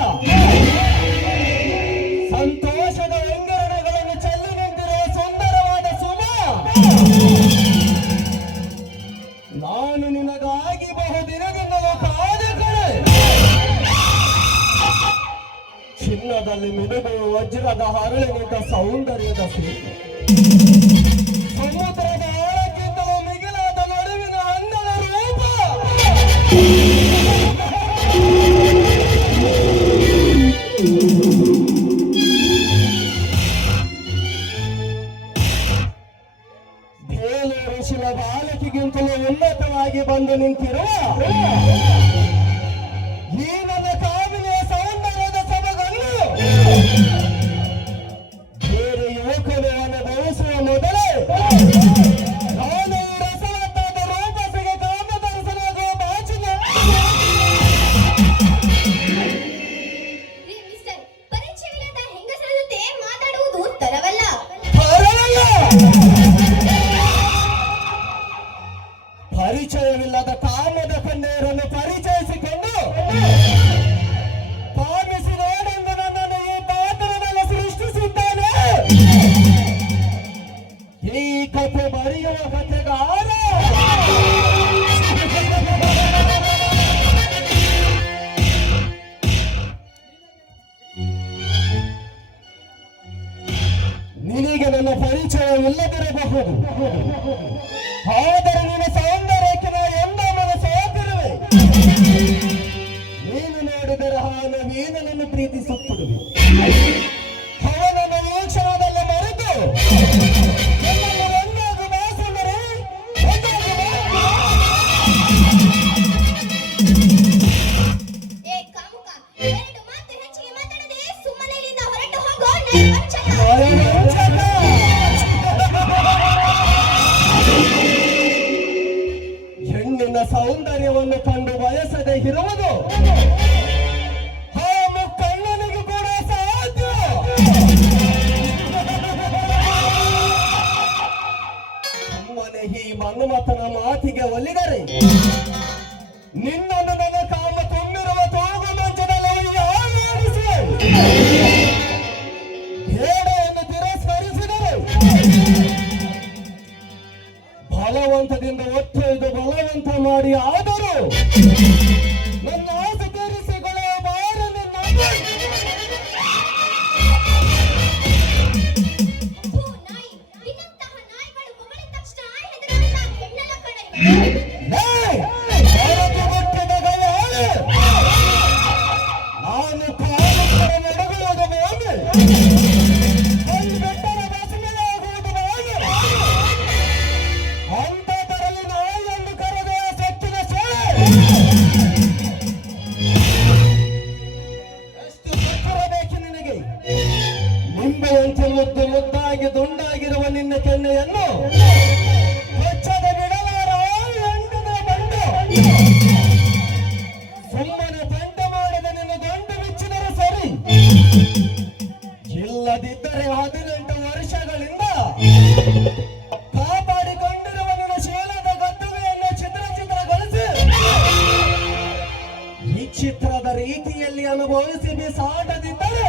ಸಂತೋಷದ ಎಂಗರಣಗಳನ್ನು ಚೆಲ್ಲಿ ನಿಂತಿರುವ ಸುಂದರವಾದ ಸುಮ, ನಾನು ನಿನಗಾಗಿ ಬಹುದಿನದಿಂದಲೂ ಕಾದ ಕಡೆ. ಚಿನ್ನದಲ್ಲಿ ಮಿನುಗುವ ವಜ್ರದ ಹರಳಿನಿಂದ ಸೌಂದರ್ಯದ ಸೀರೆ, ಸಮುದ್ರದ ಆಳಕ್ಕಿಂತಲೂ ಮಿಗಿಲಾದ ನಡುವಿನ ಅಂದದ ರೂಪ, ಬೇಲೂರು ಶಿಲ ಬಾಲಕಿಗಿಂತಲೂ ಉನ್ನತವಾಗಿ ಬಂದು ನಿಂತಿರುವ ಈ ನನ್ನ ಕಾಮಿನಿಯ ಸೌಂದರ್ಯದ ಸೊಬಗನ್ನು ಬೇರೆ ಯುವಕರು ಅನುಭವಿಸುವ ಮೊದಲೇ ನಾನು ಈ ರಸವತ್ತಾದ ರೂಪಸಿಗೆ ಕಾಮದರ್ಶನಾಗುವ ಬಾಚಿನ ಮಿಸ್ಟರ್, ಪರಿಚಯವಿಲ್ಲದ ಹೆಂಗಸರ ಜೊತೆ ಮಾತಾಡುವುದು ತರವಲ್ಲ. ಪರವಲ್ಲ. ಪರಿಚಯವಿಲ್ಲದ ಕಾಮದ ಕನ್ಯೆಯರನ್ನು ಪರಿಚಯಿಸಿಕೊಂಡು ಕಾಮಿಸಿ ನೋಡೆಂದು ನನ್ನನ್ನು ಈ ಪಾತ್ರದಲ್ಲಿ ಸೃಷ್ಟಿಸಿದ್ದಾನೆ. ಈ ಕಥೆ ಬರೆಯುವ ಕಥೆಗಾರ ನಿನಗೆ ನನ್ನ ಪರಿಚಯವಿಲ್ಲದಿರಬಹುದು, ಆದರೆ ನಿನ್ನ ಸೌಂದರ್ಯಕ್ಕೆ ನಾ ಎಂದವರ ಸೋತಿರುವೆ. ನೀನು ನೋಡಿದರೆ ಹಾಲು ನೀನು ನನ್ನ ಪ್ರೀತಿಸುತ್ತಿರುವೆ. ಅವನನ್ನು ಈ ಕ್ಷಣದಲ್ಲಿ ಮರೆತು ನನ್ನನ್ನು ಒಂದಾಗಿ ಬಾಸಂದರೆ ಏ ಕಾಮುಕ, ಎರಡು ಮಾತು ಹೆಚ್ಚಿಗೆ ಮಾತಾಡದೆ ಸುಮ್ಮನೆ ಇಲ್ಲಿಂದ ಹೊರಟು ಹೋಗೋ. ನನ್ನ ವಂಚಕ. ಹೆಣ್ಣಿನ ಸೌಂದರ್ಯವನ್ನು ಕಂಡು ಬಯಸದೆ ಇರುವುದು ಆ ಮುಕ್ಕಣ್ಣನಿಗೂ ಕೂಡ ಸಾಧ್ಯ. ಸುಮ್ಮನೆ ಈ ಮನ್ಮಥನ ಮಾತಿಗೆ ಒಲಿದರೆ ನಿನ್ನನ್ನು ನನ್ನ ಕಾಮ ತುಂಬಿರುವ ತೂಗು ಮಂಚದಲ್ಲಿ ಯಾರಿಸಿ ಬೇಡವನ್ನು ತಿರಸ್ಕರಿಸಿದರೆ ಬಲವಂತದಿಂದ ಒತ್ತೊಯ್ದು ಬಲವಂತ ಮಾಡಿ ಆದರೂ ನನ್ನ ಆಸೆ ತೀರಿಸಿಕೊಳ್ಳುವ ಬಾರನ್ನು ಥೂ, ನಾಯಿ. ನಿನ್ನಂತಹ ನಾಯಿಗಳು ಹೊಗಳಿದ ತಕ್ಷಣ ಹೆದರುವಂತ ಹೆಣ್ಣಲ್ಲ ಕಣೆ. ನಾನು ಚಿತ್ರದ ರೀತಿಯಲ್ಲಿ ಅನುಭವಿಸಿ ಬಿಸಾಡದಿದ್ದರೆ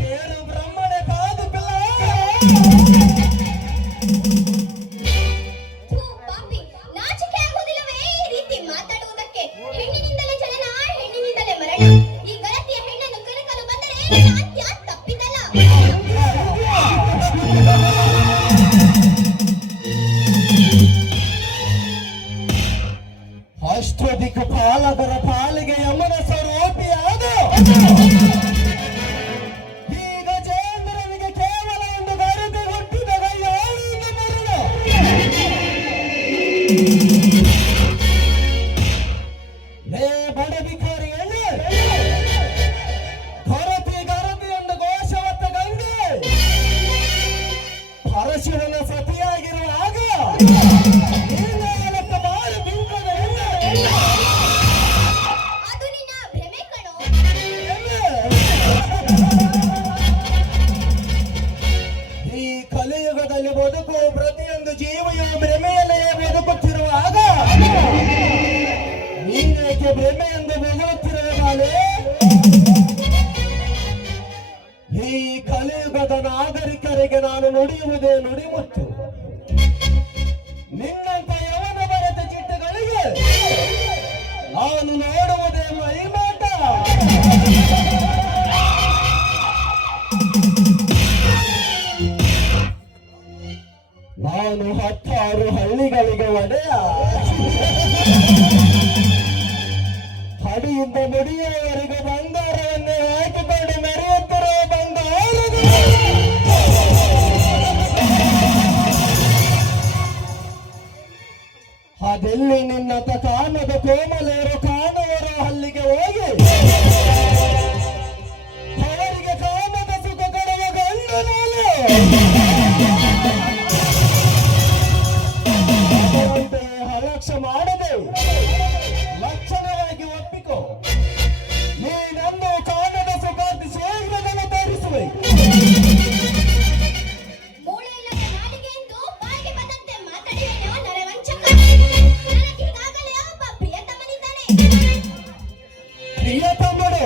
ಬೇರು ಬ್ರಹ್ಮಣೆ ಕಾದು ಪಿಲ್ಲ. ಥು, ಪಾಪಿ, ನಾಚಿಕೆ ಆಗುವುದಿಲ್ಲವೇ ಈ ರೀತಿ ಮಾತಾಡುವುದಕ್ಕೆ? ಹೆಣ್ಣಿನಿಂದಲೇ ಜನನ, ಹೆಣ್ಣಿನಿಂದಲೇ ಮರಣ. ಈ ಗಲತಿಯ ಹೆಣ್ಣನ್ನು ಕನಕಲು ಬಂದರೆ ನನ್ನ ಅಂತ್ಯ ತಪ್ಪಿತಲ್ಲ. ಅಷ್ಟೊದಿಕ ಪಾಲಕರ ಪಾಲಿಗೆ ಯಮನ ಸ್ವರೂಪಿಯಾದ ಈ ಗಜೇಂದ್ರನಿಗೆ ಕೇವಲ ಒಂದು ಗರದೆ ಹುಟ್ಟಿದ ಗೈಯಾಳಿಗೆ ಮರಣ. ಹೇ ಬಡ ಬಿಕಾರಿ ಎಣ್ಣೆ, ಗರತಿ ಗರತಿ ಎಂದು ಘೋಷವತ್ತ ಗಂಗೆ ಪರಶಿವನ ಸತಿಯಾಗಿರುವಾಗ ನೀನಾಲತ್ತ ಮಾರು ಬಿಂಕದ ಎಣ್ಣೆ. ಅದು ನಿನ್ನ ಭ್ರಮೆ ಕಣೋ. ಈ ಕಲಿಯುಗದಲ್ಲಿ ಬದುಕುವ ಪ್ರತಿಯೊಂದು ಜೀವಿಯು ಭ್ರಮೆಯಲ್ಲೇ ಬದುಕುತ್ತಿರುವಾಗ ನೀನೇಕೆ ಭ್ರಮೆ ಎಂದು ಬದುಕುತ್ತಿರುವಾಗಲೇ? ಈ ಕಲಿಯುಗದ ನಾಗರಿಕರಿಗೆ ನಾನು ನುಡಿಯುವುದೇ ನುಡಿಮುತ್ತು. ನಿನ್ನಂತ ಯವನ ಬರೆದ ಚಿಟ್ಟಗಳಿಗೆ ನಾನು ನೋಡುವುದೇ ಮೈಮಾಟ. ನಾನು 16 ಹಳ್ಳಿಗಳಿಗೆ ಒಡೆಯ. ಹಡಿಯಿಂದ ಮುಡಿಯುವವರೆಗೆ ಬಂಗಾರವನ್ನೇ ಹಾಕಿಕೊಂಡು ಮೆರೆಯುತ್ತಿರುವ ಬಂಗಾರಗಳು. ಅದೆಲ್ಲಿ ನಿನ್ನ ಕಾಣದ ಕೋಮಲೆಯರು ಕಾಣುವರ ಹಲ್ಲಿಗೆ ಹೋಗಿ ಅವರಿಗೆ ಕಾಮದ ಸುಖ ಕೊಡುವ ಗಂಡು ನಾನು. ಅದರಂತೆಯೇ ಅಲಕ್ಷ್ಯ ಮಾಡದೆ ಲಕ್ಷಣವಾಗಿ ಒಪ್ಪಿಕೋ. ನೀನನ್ನು ಕಾಣದ ಸುಖಾಂತಿ ಶೀಘ್ರದಲ್ಲಿ ತೋರಿಸುವೆ. ಮೂಳೆ ಇಲ್ಲದ ನಾಲಿಗೆ ಎಂದು ಬಾಯಿಗೆ ಬಂದಂತೆ ಮಾತಾಡಿದೆಯೋ ನರವಂಚಕ. ನನಗೀಗಾಗಲೇ ಒಬ್ಬ ಪ್ರಿಯತಮನಿದ್ದಾನೆ. ಪ್ರಿಯತಮರು,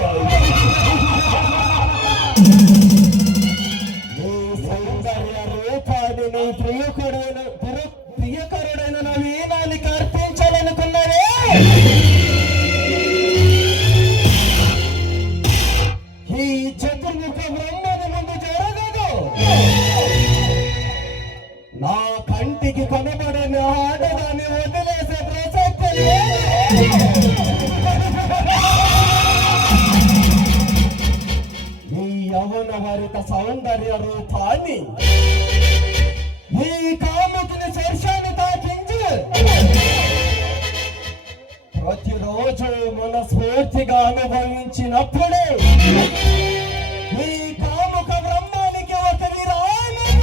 ನೀ ಸೌಂದರ್ಯ ರೂಪಾದಿ ನೀ ಪ್ರಿಯಕರುಡನ ನಾವೇನಾನಿ ಕರ್ಪಿಂಚಲನುకున్నవే? ಈ ಚತುರ್ಮುಖ ಬ್ರಹ್ಮನ ಮುಂದೆ ಜರಗದು. ನಾ ಕಂಟಿಗೆ ಕೊನಬಡನೆ ಆಡದಾನೆ ಒದಲೇಸೆ ಪ್ರಸಕ್ತಿ ಈ ಯವನ ಹರಿತ ಸೌಂದರ್ಯ ರೂಪಾನಿ ఈ కాముకిని శర్షాన్ని తాకించి ప్రతిరోజు మనస్ఫూర్తిగా అనుభవించినప్పుడే ఈ కాముక బ్రహ్మానికి ఒక విరామం.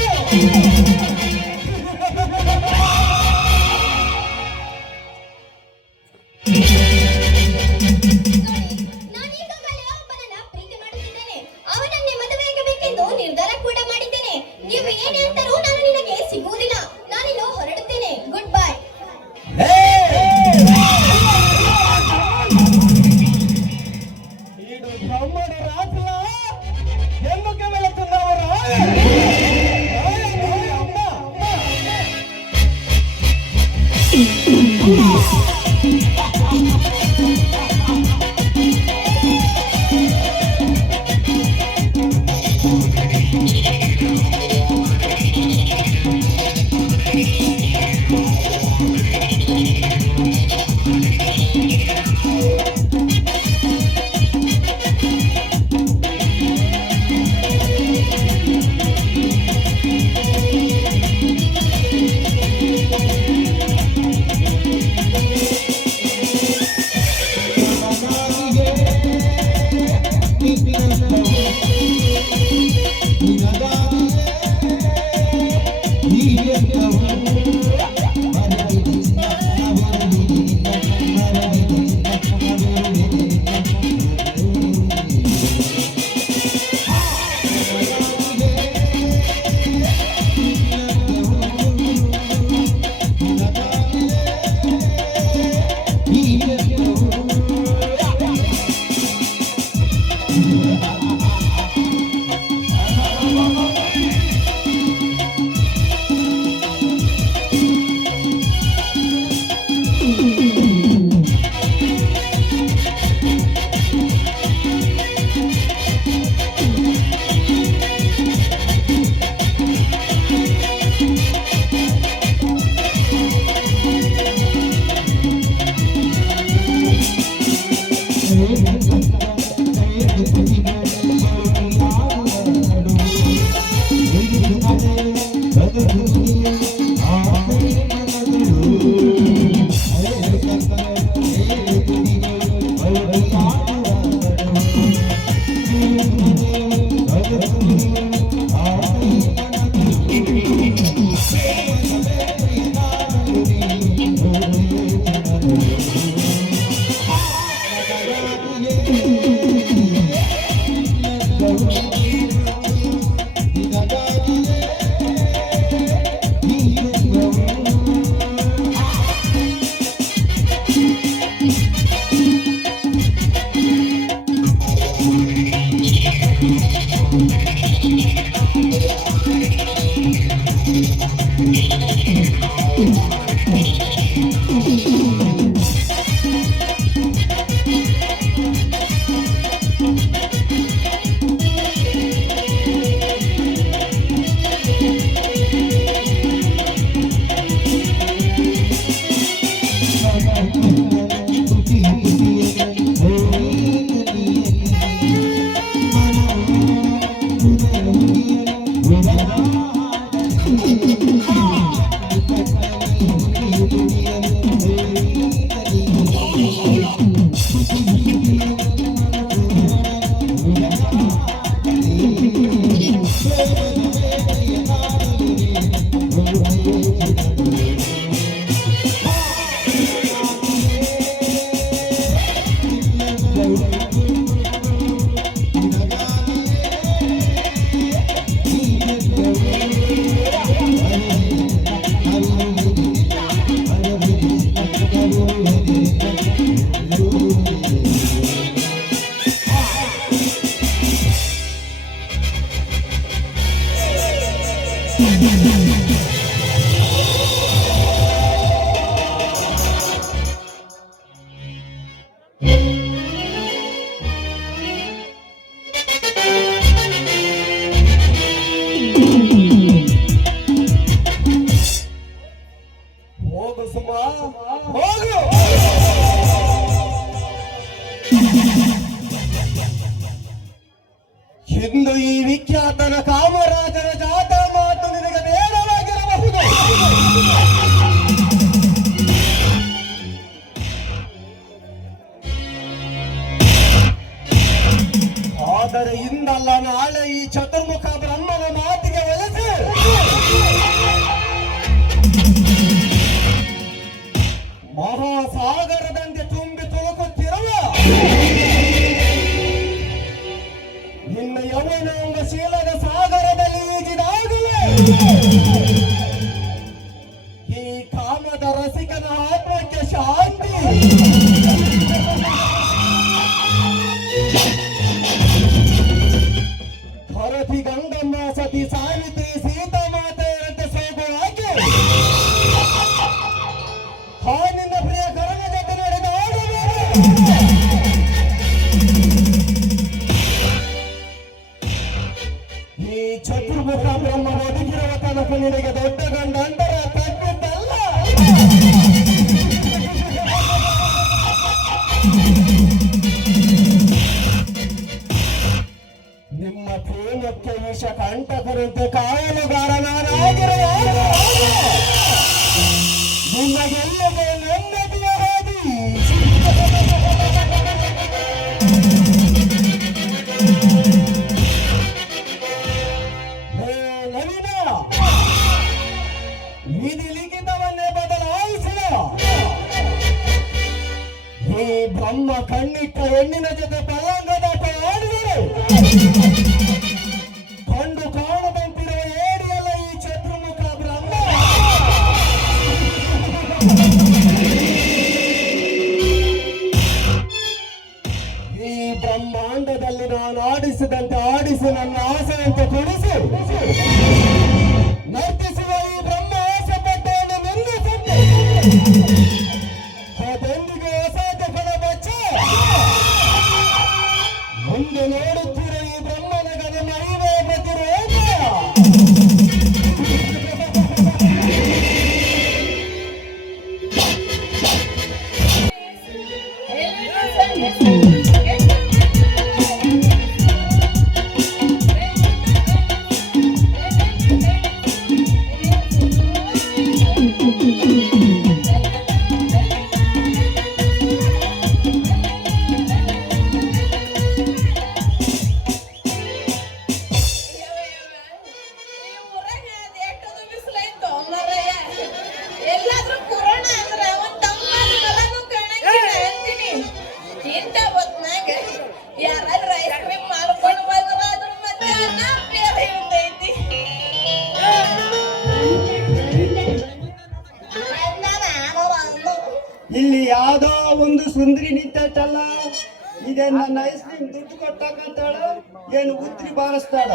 ನಾನೀಗಾಗಲೇ ಒಬ್ಬನನ್ನ ಪ್ರೀತಿ ಮಾಡುತ್ತಿದ್ದೇನೆ. ಅವನನ್ನೇ ಮದುವೆಯಾಗಬೇಕೆಂದು ನಿರ್ಧಾರ ಕೂಡ ಮಾಡಿದ್ದೇನೆ. ನೀವು ಏನೇ ಅಂದರೂ ನಾನು ನಿನಗೆ ಸಿಗುವುದಿಲ್ಲ. ನಾನಿನ್ನು ಹೊರಡುತ್ತೇನೆ. Good bye. ఈడు బ్రహ్మడు రాత్రుల ఎందుకు వెళుతున్నవరా? ಆತನ ಕಾಮರಾಜನ ಜಾತ ಮಾತು ನಿನಗೆ ಬೇಡವಾಗಿರಬಹುದು. ಆದರೆ ಇಂದಲ್ಲ ನಾಳೆ ಈ ಚತುರ್ಮುಖ ಬ್ರಹ್ಮನ ಮಾತಿಗೆ ಒಲಿಸಿ ಮಹಾಸಾಗರದಂತೆ ತುಂಬಿ ತುಳುಕುತ್ತಿರುವ ನಿನ್ನ ಯೌವನ ಎಂಬ ಶೀಲದ ಸಾಗರದಲ್ಲಿ ಈಜಿದಾಗಲೇ ಈ ಕಾಮದ ರಸಿಕನ ಆತ್ಮಕ್ಕೆ ಶಾಂತಿ. ಭರತಿ ಗಂಗಮ್ಮ ಸತಿ ಸಾವಿತ್ರಿ ಸೀತಾ ಮಾತೆಯರಂತೆ ಸೋಗುವಾಗೆ ನಿನ್ನ ಪ್ರಿಯ ಕರಣ ಜೊತೆ ನಡೆದ ಈ ಚತುರ್ಮುಖ ಬ್ರಹ್ಮ ಬದುಕಿರುವ ತನಕ ನಿನಗೆ ದೊಡ್ಡ ಗಂಡ ಅಂತರ ತಪ್ಪಿದ್ದಲ್ಲ. ನಿಮ್ಮ ಪ್ರೇಮಕ್ಕೆ ವಿಷ ಕಂಟಕರಂತೆ ಕಾಯಲುಗಾರನಾಗಿರುವ ನಿಮಗೆಲ್ಲವೇ ನೆಮ್ಮದಿಯ ಹಾದಿ. ನವೀನ, ವಿಧಿ ಲಿಖಿತವನ್ನೇ ಬದಲಾಯಿಸಿದ ಈ ಬ್ರಹ್ಮ ಕಣ್ಣಿಟ್ಟ ಹೆಣ್ಣಿನ ಜೊತೆ ಪಲ್ಲಂಗದಾಟ ಆಡಿದರೆ ಕಂಡು ಕಾಣದಂತಿರುವ ಏರಿಯಲ್ಲ ಈ ಚತುರ್ಮುಖ ಬ್ರಹ್ಮ. ಈ ಬ್ರಹ್ಮಾಂಡದಲ್ಲಿ ನಾನು ಆಡಿಸಿದಂತೆ ಆಡಿಸಿ ನನ್ನ ಆಸೆಯಂತೆ ಕೊಡಿಸಿ ನರ್ತಿಸುವ ಈ ಬ್ರಹ್ಮ ಆಸೆ ಪಟ್ಟವನ್ನು ನಿಲ್ಲಿಸಂತೆ ಅದೆಂದಿಗೂ ಅಸಾಧ್ಯ ಫಲ ಬಚ್ಚ ಮುಂದೆ ನೋಡುತ್ತಿರೋ ಈ ಬ್ರಹ್ಮನಗನ ಮಹಿಮೆ ಪ್ರತಿರೋಧ. ಎಲ್ಲಾದ್ರೂ ಕೊರೋನಾ ಅಂದ್ರೆ ಅವನ್ ತಮ್ಮನ ಮಲನು ಕಾಣಂಗಿಲ್ಲ ಅಂತೀನಿ. ಇಂಥ ಹೊತ್ನಾಗ ಯಾರಾದ್ರೂ ಐಸ್ ಕ್ರೀಮ್ ಮಾಡ್ಕೊಂಡು ಬಂದ್ರ ಅದ್ರ ಮತ್ತೆ ಅನ್ನ ಬೇರೆ ಇರ್ತೈತಿ. ಇಲ್ಲಿ ಯಾವ್ದೋ ಒಂದು ಸುಂದರಿ ನಿಂತಲ್ಲ, ಇದೇ ನನ್ನ ಐಸ್ ಕ್ರೀಮ್ ದುಡ್ಡು ಕೊಟ್ಟಾಕಂತಾಳ, ಏನು ಉತ್ರಿ ಬಾರಿಸ್ತಾಳ.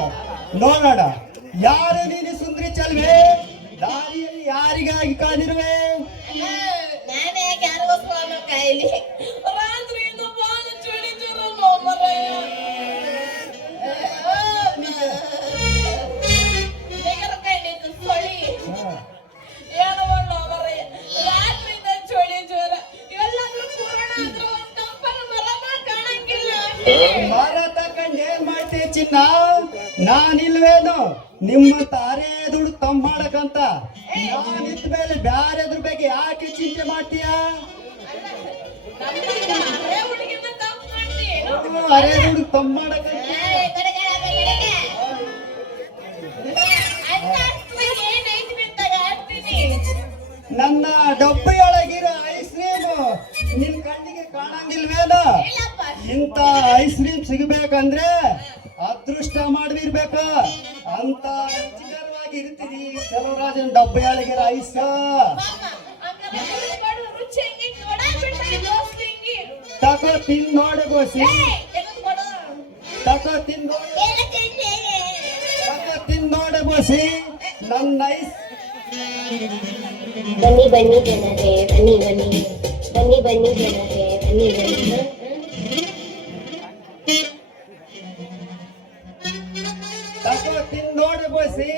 ನೋಡೋಣ ಯಾರು ನೀನು ಸುಂದರಿ ಚಲ್ವೆ, ದಾರಿಯಲ್ಲಿ ಯಾರಿಗಾಗಿ ಕಾದಿರುವೆ? ನಾನೇ ಯಾರಿಗೋಸ್ಕರ ಅನ್ನೋ ಕಾಯಿಲಿ ರಾತ್ರಿಯಿಂದ ಬಾಳ ಚಳಿ ಜ್ವರ ಮರಯ್ಯ. ಕಂಡಿದ್ದು ಸೊಳಿ ಏನು ಮರಯ್ಯ, ರಾತ್ರಿಯಿಂದ ಚಳಿ ಜ್ವರ. ಎಲ್ಲಾದ್ರೂ ಕೊರೋನಾ ಆದ್ರೂ ಒಂದ್ ತಂಪನ ಮರನ ಕಾಣಂಗಿಲ್ಲ. ಮರ ತಕೊಂಡ್ ಏನ್ ಮಾಡ್ತೀಯ ಚಿನ್ನ? ನಾನಿಲ್ವೇನು ನಿಮ್ಮ ತಾರೆ ದುಡ್ಡು ತಮ್ಮ ಮಾಡಕಂತ? ನಾನಿದ್ದ ಮೇಲೆ ಬ್ಯಾರೆದ್ರ ಬಗ್ಗೆ ಯಾಕೆ ಚಿಂತೆ ಮಾಡ್ತೀಯ? ಹುಡುಗಿನ ತಪ್ಪು ಮಾಡ್ತಿ. ಅರೆ ದುಡ್ಡು ತಮ್ಮ ಮಾಡಕಂತ ನನ್ನ ಡಬ್ಬಿಯೊಳಗಿರೋ ಐಸ್ ಕ್ರೀಮ್ ನಿನ್ ಕಣ್ಣಿಗೆ ಕಾಣಂಗಿಲ್ವೇನ? ಇಂತ ಐಸ್ ಕ್ರೀಮ್ ಸಿಗಬೇಕಂದ್ರೆ ಅದೃಷ್ಟ ಮಾಡಿರ್ಬೇಕ. ಅಂತ ರುಚಿಕರವಾಗಿ ಇರ್ತೀರಿ ಚಲೋರಾಜನ್ ಡಬ್ಬಿಯೊಳಗಿರೋ ಐಸ್. ತಕೋ ತಿಂದ್ ನೋಡು ಗೋಸಿ, ತಕೋ ತಿಂದ್ ನೋಡು ಗೋಸಿ ನನ್ನ ಐಸ್. ಬನ್ನಿ ಬನ್ನಿ ಜನರೇ ಬನ್ನಿ ಬನ್ನಿ ಬನ್ನಿ ಬನ್ನಿ ಜನರೇ ಬನ್ನಿ ಬನ್ನಿ. ತಕೋ ತಿಂದ್ ನೋಡು ಗೋಸಿ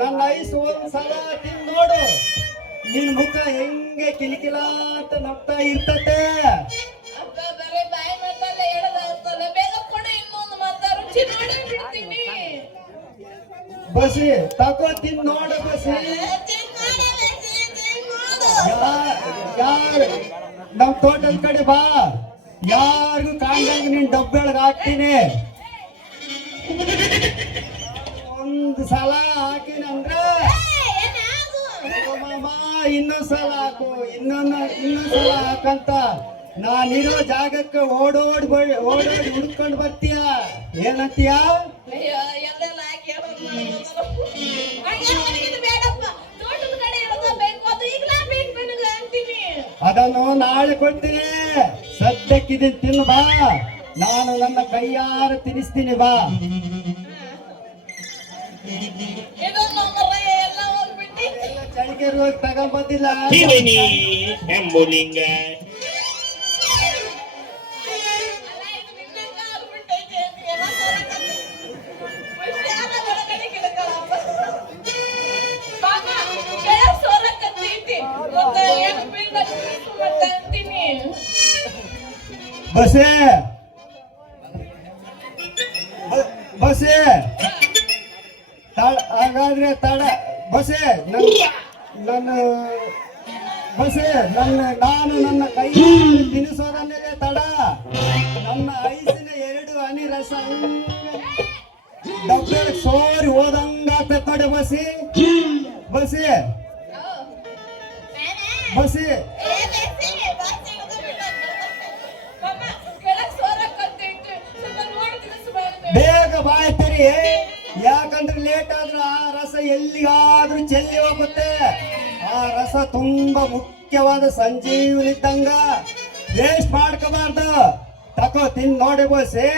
ನನ್ನ ಐಸ್ ಒಂದ್ಸಲ ತಿಂದ್ ನೋಡು. ನಿನ್ ಮುಖ ಹೆಂಗೆ ಕಿಲಿಕಿಲ ಅಂತ ನಗ್ತಾ ಇರ್ತತೆ. ಬರೀ ಬಾಯಿ ಮಾತಲ್ಲ ಹೇಳೋದಾಗ್ತಲ್ಲ. ಬೇಗ ಕೊಡು ಇನ್ನೊಂದು ಮಾತ ರುಚಿ ನೋಡಿ ಬಿಡ್ತೀನಿ. ಬಸಿ ತಕೋ ತಿನ್ ನೋಡ ಬಸಿ. ಯಾರು ನಮ್ ತೋಟದ ಕಡೆ ಬಾ, ಯಾರಿಗೂ ಕಾಣ್ದಂಗ ನೀನ್ ಡಬ್ಬೆಳಗ್ ಹಾಕ್ತೀನಿ. ಒಂದ್ ಸಲ ಹಾಕಿನಂದ್ರ ಮಾಮ ಇನ್ನೊಂದ್ ಸಲ ಹಾಕು, ಇನ್ನೊಂದ್ ಸಲ ಹಾಕಂತ ನಾನಿರೋ ಜಾಗಕ್ಕೆ ಓಡೋಡಿ ಹುಡ್ಕೊಂಡು ಬರ್ತೀಯ. ಏನಂತೀಯ? ಅಯ್ಯೋ ಎಲ್ಲೆಲ್ಲ ಹಾಕಿ ಬೇಡಪ್ಪ, ತೋಟದ ಕಡೆ ಇರೋದು ಬೇಕು, ಅದು ಈಗಲೇ ಬೇಕು ನನಗೆ ಅಂತೀನಿ. ಅದನ್ನು ನಾಳೆ ಕೊಡ್ತೀನಿ. ಸದ್ಯಕ್ಕೆ ಇದನ್ನ ತಿನ್ನು ಬಾ, ನಾನು ನನ್ನ ಕೈಯಾರ ತಿನ್ನಿಸ್ತೀನಿ ಬಾ. ಇದೊಂದು ಮರ ಎಲ್ಲ ಹೋಗ್ಬಿಟ್ಟು ಚಳಿಗೆ ರೋಗ ತಗೊಂಬಂದಿಲ್ಲ. ಎಂಬುಲಿಂಗ ಬಸೇ ಬಸೇ ಹಾಗಾದ್ರೆ ತಡ ಬಸೇ ನನ್ನ ಬಸೇ ನಾನು ನನ್ನ ಕೈ ತಿನ್ನಿಸೋದನ್ನೇ ತಡ. ನನ್ನ ಐಸಿನ 2 ಹನಿ ರಸ ಡಬ್ಬೆ ಸೋರಿ ಹೋದಂಗಾತ ಕಡೆ ಬಸಿ ಬಸಿ ಬಸಿ. ಬೇಗ ಬಾಯ್ತೀರಿ, ಯಾಕಂದ್ರೆ ಲೇಟ್ ಆದ್ರೆ ಆ ರಸ ಎಲ್ಲಿಗಾದ್ರೂ ಚೆಲ್ಲಿ ಹೋಗುತ್ತೆ. ಆ ರಸ ತುಂಬಾ ಮುಖ್ಯವಾದ ಸಂಜೀವನಿ ಇದ್ದಂಗ, ವೇಸ್ಟ್ ಮಾಡ್ಕೋಬಾರ್ದು. ತಕೋ ತಿನ್ ನೋಡಿ ಬೋಸಿ.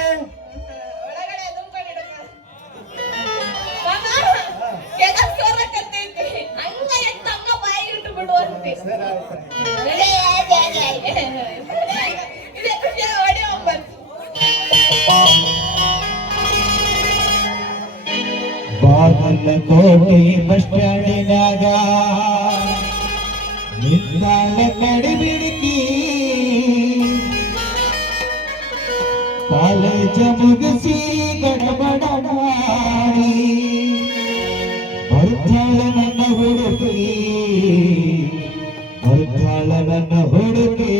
ಬಾಗಲಕೋಟೆ ಬಸ್ ಸ್ಟ್ಯಾಂಡಿನಾಗ ನಿಲ್ದಾಣ ಕಡಿಬಿಡಿಕಿ, ಕಾಲೇಜ ಮುಗಿಸಿ ಗಡಬಡ ಮಾಡಿ ಬರ್ತಾಳ ನನ್ನ ಹುಡುಗಿ, ಬರ್ತಾಳ ನನ್ನ ಹುಡುಗಿ.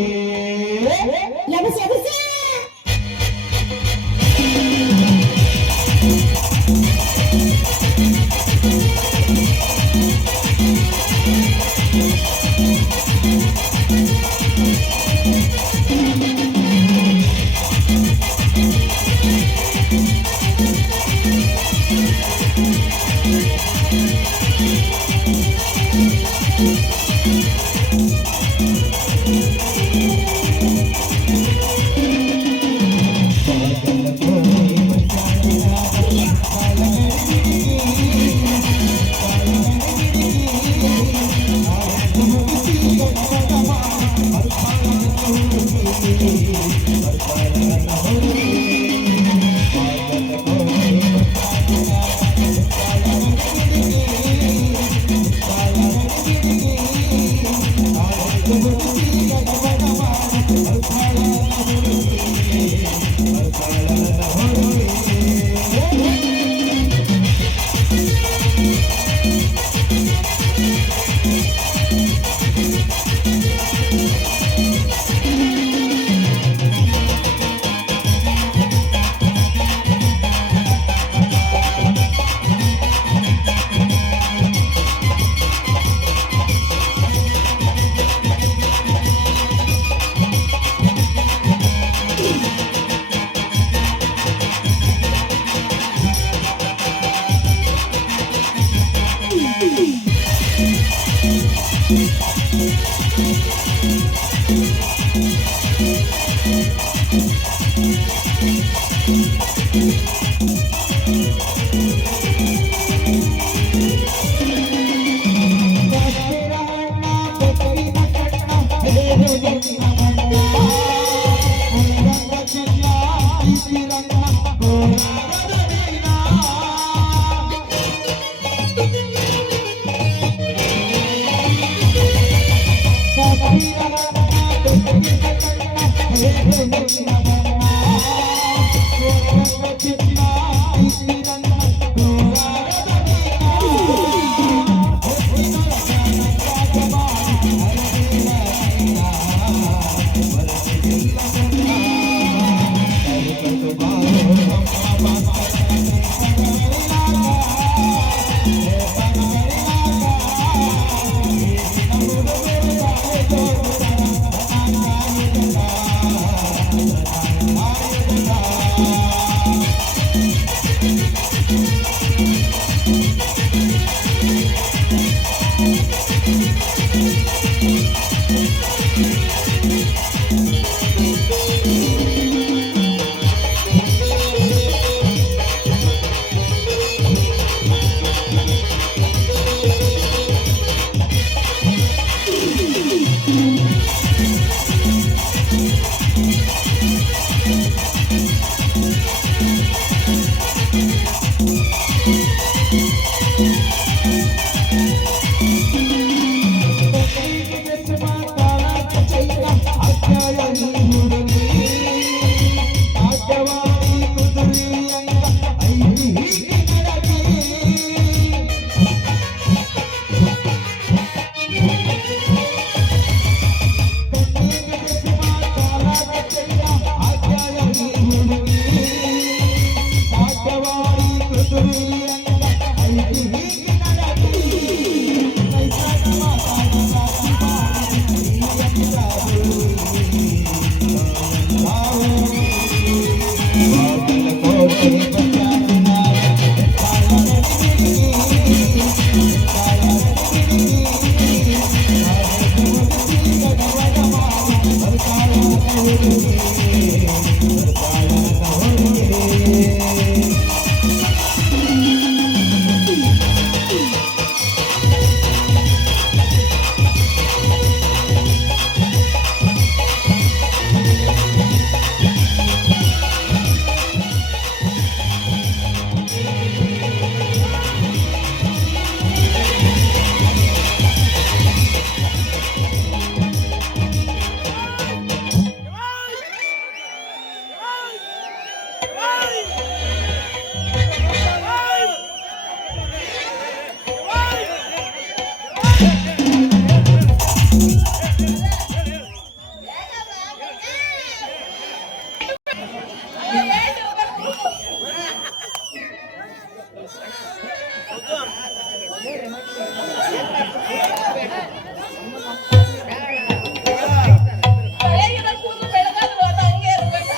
ಬೆಳಗಿನ ಕೂದಲು ಬೆಳಗಾದ್ರು ಅದು ಹಂಗೆ ಇರ್ಬೇಕು.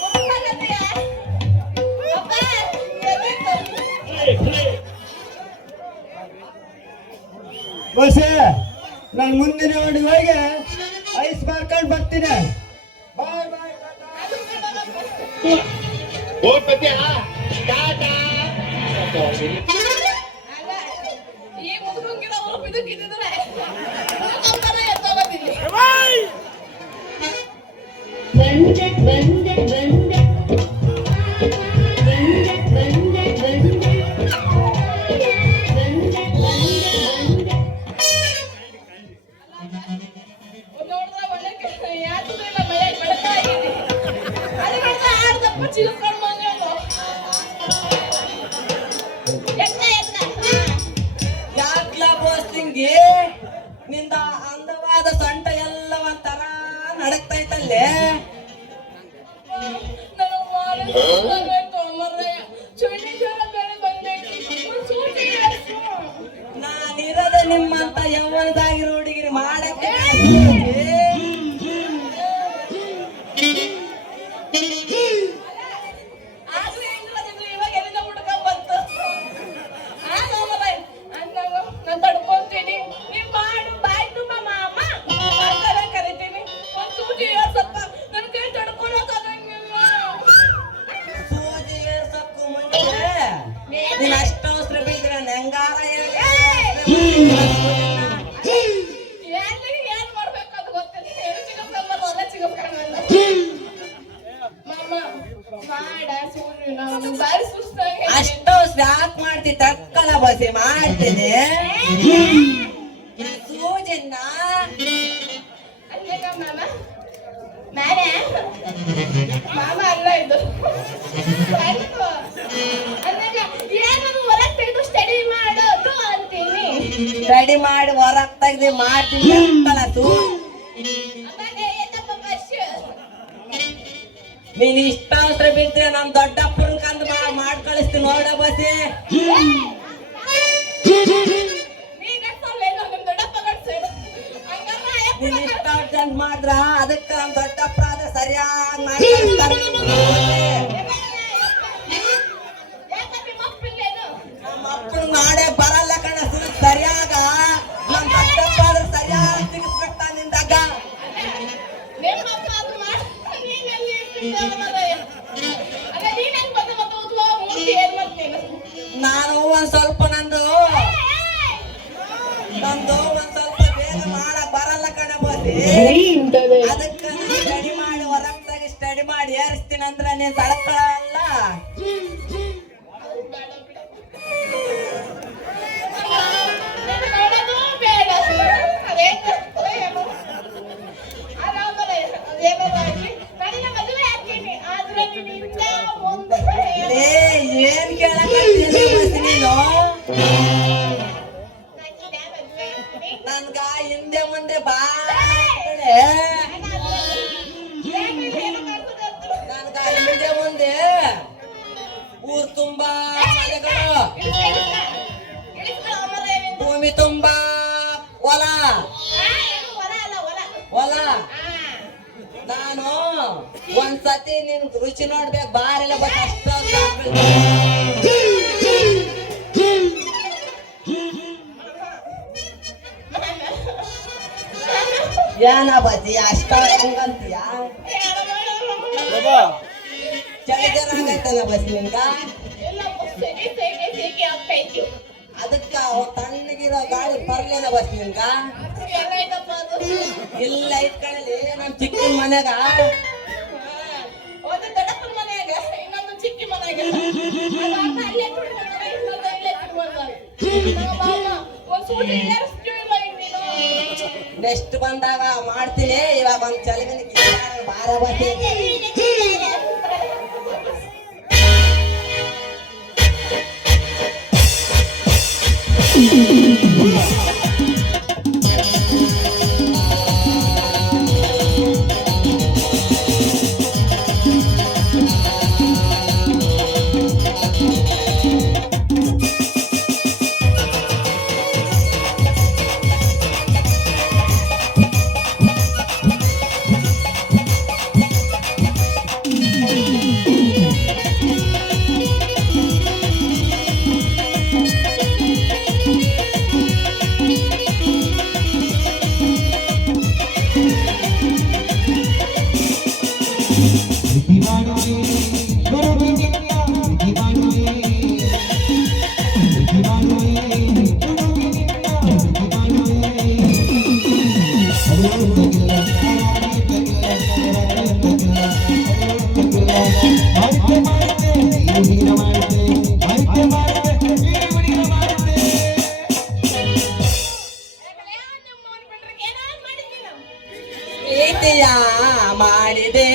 ಹೋಗಲ್ಲತ್ತೀಯ? ಅಪ್ಪ, ಎಲ್ಲಿತ್ತು? ಬಸ್ಸೇ ನಾನು ಮುಂದಿನ ಹೋಗಿ ಐಸ್ ಮಾರ್ಕೊಂಡು ಬರ್ತೀನಿ. ಬಾಯ್ ಬಾಯ್. ಅಲ್ಲ, ಈ ಮುದುಕಂಗಿನ ಒಬ್ಬ ಇದಕ್ಕಿದ್ದಿದ್ರೆ ಅವ್ರನ್ನ ಎತ್ತೋಗೋದಿಲ್ಲಿ. ಬಂದೆ ಬಂದೆ ಬಂದೆ ಬಂದೆ ಬಂದೆ ಬಂದೆ ಬಂದೆ ಬಂದೆ ನೋಡಿದ್ರೆ ಒಳ್ಳೆ ಯಾತೂ ಇಲ್ಲ, ಮಳೆ ಬೆಳತಾ ಇದೆ. ಅದು ನೋಡಿದ್ರೆ ಆಡ್ದಪ್ಪ ಚಿಗುರ್ಕೊಂಡು ಬಂದ್ರು. ಯಾಕ್ಲ ಬೋಸ್ತಿಂಗಿ ನಿಂದ ಅಂದವಾದ ಸೊಂಟ ಎಲ್ಲ ಒಂಥರ ನಡಕ್ತೈತಲ್ಲೇ. ನನಗೆ ಭಾಳ ಸುಸ್ತಾಗೋಯ್ತು ಮಾರ್ರೆ. ಚಳಿ ಜ್ವರ ಬೇರೆ ಬಂದೈತಿ. ಒಂದ್ ಸೂಜಿ ಹಾಕ್ಸು. ನಾನಿರೋದೆ ನಿಮ್ಮಂತ ಯೌವನದಾಗಿರೋ ಹುಡುಗಿರಿ ಮಾಡಕ್ಕೆ. ಆದ್ರೂ ಹೆಂಗಿರೋದಿದ್ರು ಇವಾಗ ಎಲ್ಲಿಂದ ಹುಡ್ಕೊಂಡ್ ಬಂತು? ಮಾರ್ರೆ, ನಾನ್ ತಡ್ಕೊಂತೀನಿ. ನೀವ್ ಮಾಡು, ಬಾಯ್ ತುಂಬ ಮಾಮ ಅಂತಾನೆ ಕರಿತೀನಿ. ಒಂದ್ ಸೂಜಿ ಏರ್ಸಪ್ಪ, ನನ್ ಕೈ ತಡ್ಕೊಳಕ್ಕಾಗಂಗಿಲ್ಲ. ಸೂಜಿ ಏರ್ಸಕ್ಕೂ ಮುಂಚೆ ನೀನ್ ಅಷ್ಟು ಅವಸರ ಬಿದ್ರೆ ಹೆಂಗಾರ ಏನ್ ಮಾಡ್ಬೇಕು ಅದು ಗೊತ್ತಿಲ್ಲ. ಏನು ಚಿಗಸ್ಕೊಂಬಲ್ಲ, ಅಲ್ಲ ಚಿಗಸ್ಕೊಂಬಲ್ಲ. ಮಾಮ, ಮಾಡ ಸೂಜಿ, ನಾನು ಬಾರಿ ಸುಸ್ತಾಗಿ ಅಷ್ಟು ಅವಸರ ಯಾಕೆ ಮಾಡ್ತಿ? ತಕ್ಕಲ ಬಸಿ ಮಾಡ್ತೀನಿ. ಸೂಜಿನ ಅಲ್ಲೇನ ಮಾಮ? ನಾನೇ? ಮಾಮ ಅಲ್ಲ ಇದು. ಅಂದಾಗ ಏನದು ಹೊರಗೆ ಸ್ಟಡಿ ಮಾಡಿ ಹೊರಗ್ ತೆಗ್ದು ಮಾಡ್ತೀನಿ ಕಳಸು ಅವಾಗ ಎತ್ತಪ್ಪ ಬಸ್ ನೀನ್ ಇಷ್ಟ ಅವಸರ ಬಿದ್ರೆ ನಮ್ ದೊಡ್ಡಪ್ಪನ ಕಂದು ಮಾಡಿ ಕಳಿಸ್ತೀನಿ ನೋಡ ಬಸ್ಸಿ ನೀನ್ ಗಟ್ಸಲ್ಲೇನೋ ನಿಮ್ ದೊಡ್ಡಪ್ಪ ಗಟ್ಸು ನೀನ್ ಇಷ್ಟ ಅರ್ಜೆಂಟ್ ಮಾಡಿದ್ರ ಅದಕ್ಕೆ ನಮ್ ದೊಡ್ಡಪ್ಪ ಆದ್ರೆ ಸರಿಯಾಗಿ ಮಾಡಿ ಕಳಿಸ್ತಾರೆ ನಮ್ಮ ಅಪ್ಪನ ಮಾಡೇ ಬರಲ್ಲ ಕಣ ಸರಿಯಾಗ ನಮ್ ದೊಡ್ಡಪ್ಪ ಆದ್ರೆ ಸರಿಯಾಗಿ ಸಿಗಿಸ್ಬಿಡ್ತಾ ನಿಂದಾಗ ನಾನು ಒಂದ್ ಸ್ವಲ್ಪ ನಂದು ಒಂದ್ ಸ್ವಲ್ಪ ಬೇಗ ಮಾಡಕ್ ಬರಲ್ಲ ಕಣ ಬೋಸಿ ಅದಕ್ಕೆ ಸ್ಟಡಿ ಮಾಡಿ ಹೊರಗ್ತಾಗ ಸ್ಟಡಿ ಮಾಡಿ ಏರಿಸ್ತೀನಿ ಅಂದ್ರೆ ನೀನ್ ತಡ್ಕೊಳಲ್ಲ ಏನ್ ಕೇಳಕತ್ತೀನಿ ಬೋಸಿ ನೀನು ನನ್ಗ ಹಿಂದೆ ಮುಂದೆ ಬಾ ನನ್ಗ ಹಿಂದೆ ಮುಂದೆ ಊರ್ ತುಂಬಾ ಮನೆಗಳು ಭೂಮಿ ತುಂಬಾ ಹೊಲ ಹೊಲ ನಾನು ಒಂದ್ಸತಿ ನಿನ್ ರುಚಿ ನೋಡ್ಬೇಕು ಬಾರೆಲ್ಲ ಬಸ್ ಅಷ್ಟು ಏನ ಬಜ್ಜಿ ಅಷ್ಟ ಹೆಂಗಂತೀಯ ಚಳಿ ಜನ ಆಗೈತಲ್ಲ ಬಸ್ ನಿನ್ಗ ಅದಕ್ಕ ತಣ್ಣಗಿರೋ ಗಾಳಿ ಬರ್ಲೇನ ಬಸ್ ನಿನ್ಗ ಇಲ್ಲ ಇಟ್ಕೊಳ್ಳಿ ನಮ್ ಚಿಕ್ಕ ಮನ್ಯಾಗ ಒಂದು ದೊಡ್ಡಪ್ಪನ ಮನೆಯಾಗ ಇನ್ನೊಂದು ಚಿಕ್ಕಿ ಮನೆಯಾಗ ನೆಕ್ಸ್ಟ್ ಬಂದಾಗ ಮಾಡ್ತೀನಿ ಇವಾಗ ಒಂದ್ ಚಳಿವಿನ ಬಾರ ಬಸ್ಸಿ ಪ್ರೀತಿಯ ಮಾಡಿದೆ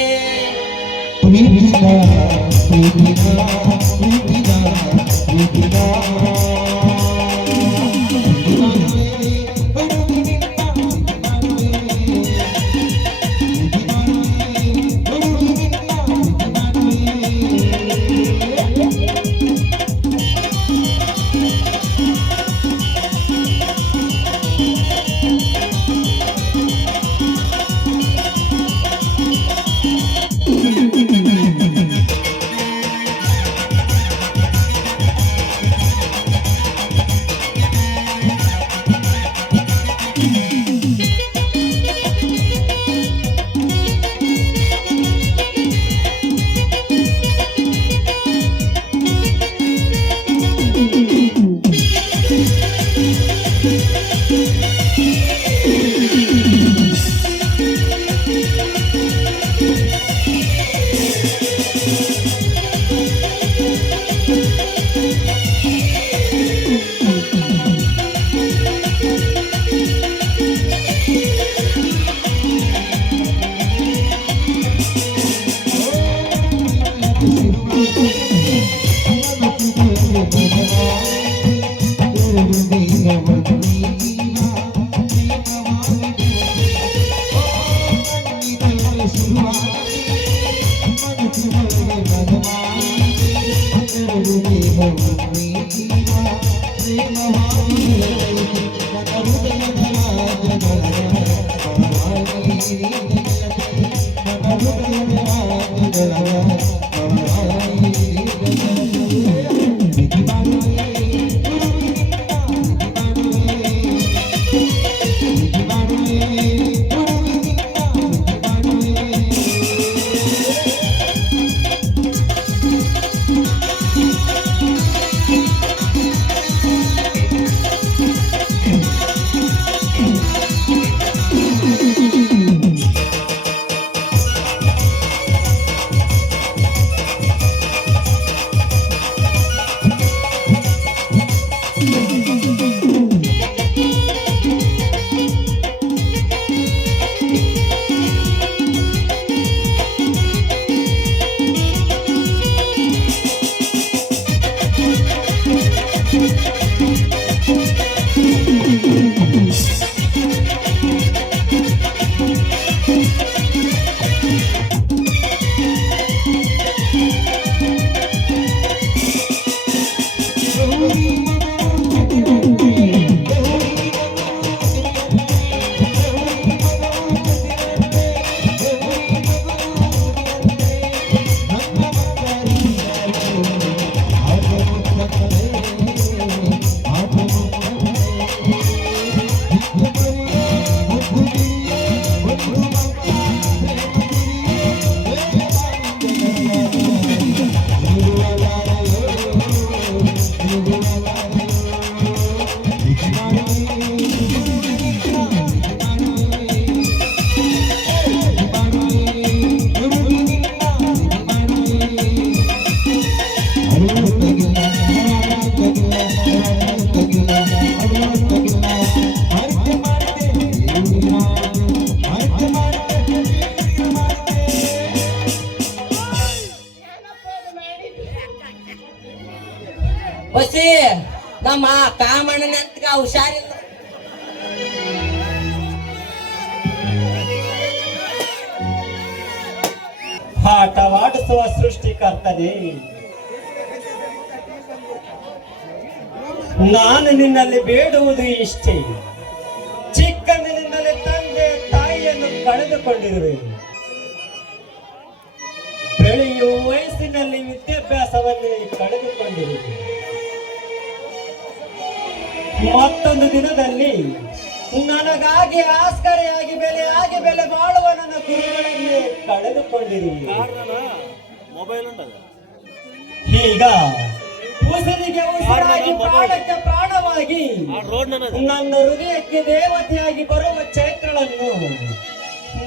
ಹೊಸಿ ನಮ್ಮ ಕಾಮಣ್ಣನ ಅಂತಗ ಹುಷಾರಿಲ್ಲ. ಆಟವಾಡಿಸುವ ಸೃಷ್ಟಿಕರ್ತನೆ, ನಾನು ನಿನ್ನಲ್ಲಿ ಬೇಡುವುದು ಇಷ್ಟೇ. ಚಿಕ್ಕಂದಿನಿಂದಲೇ ತಂದೆ ತಾಯಿಯನ್ನು ಕಳೆದುಕೊಂಡಿರುವೆ. ಬೆಳೆಯುವ ವಯಸ್ಸಿನಲ್ಲಿ ವಿದ್ಯಾಭ್ಯಾಸವನ್ನೇ ಕಳೆದುಕೊಂಡಿರುವೆ. ಮತ್ತೊಂದು ದಿನದಲ್ಲಿ ನನಗಾಗಿ ಆಸ್ಕರೆಯಾಗಿ ಬೆಲೆ ಬಾಳುವ ನನ್ನ ಗುರುಗಳನ್ನೇ ಕಳೆದುಕೊಂಡಿರುವೆ. ಈಗ ಉಸಿರಿಗೆ ಉಸಿರಾಗಿ ಪ್ರಾಣಕ್ಕೆ ಪ್ರಾಣವಾಗಿ ನನ್ನ ಹೃದಯಕ್ಕೆ ದೇವತೆಯಾಗಿ ಬರುವ ಚೈತ್ರಳನ್ನು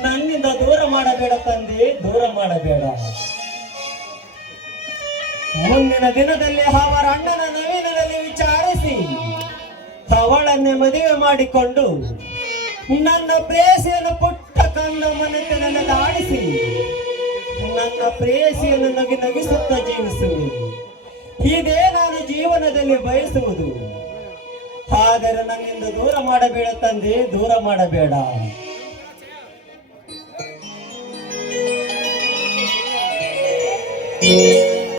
ನನ್ನಿಂದ ದೂರ ಮಾಡಬೇಡ ತಂದೆ, ದೂರ ಮಾಡಬೇಡ. ಮುಂದಿನ ದಿನದಲ್ಲಿ ಅವರ ಅಣ್ಣನ ನವೀನದಲ್ಲಿ ವಿಚಾರಿಸಿ ಅವಳನ್ನೇ ಮದುವೆ ಮಾಡಿಕೊಂಡು ನನ್ನ ಪ್ರೇಯಸಿಯನ್ನು ಪುಟ್ಟ ಕಂದ ಮನೆತನೆಲ್ಲ ದಾಡಿಸಿ ನನ್ನ ಪ್ರೇಯಸಿಯನ್ನು ನಗಿಸುತ್ತಾ ಜೀವಿಸುವೆ. ಇದೇ ನಾನು ಜೀವನದಲ್ಲಿ ಬಯಸುವುದು. ಆದರೆ ನನ್ನಿಂದ ದೂರ ಮಾಡಬೇಡ ತಂದೆ, ದೂರ ಮಾಡಬೇಡ.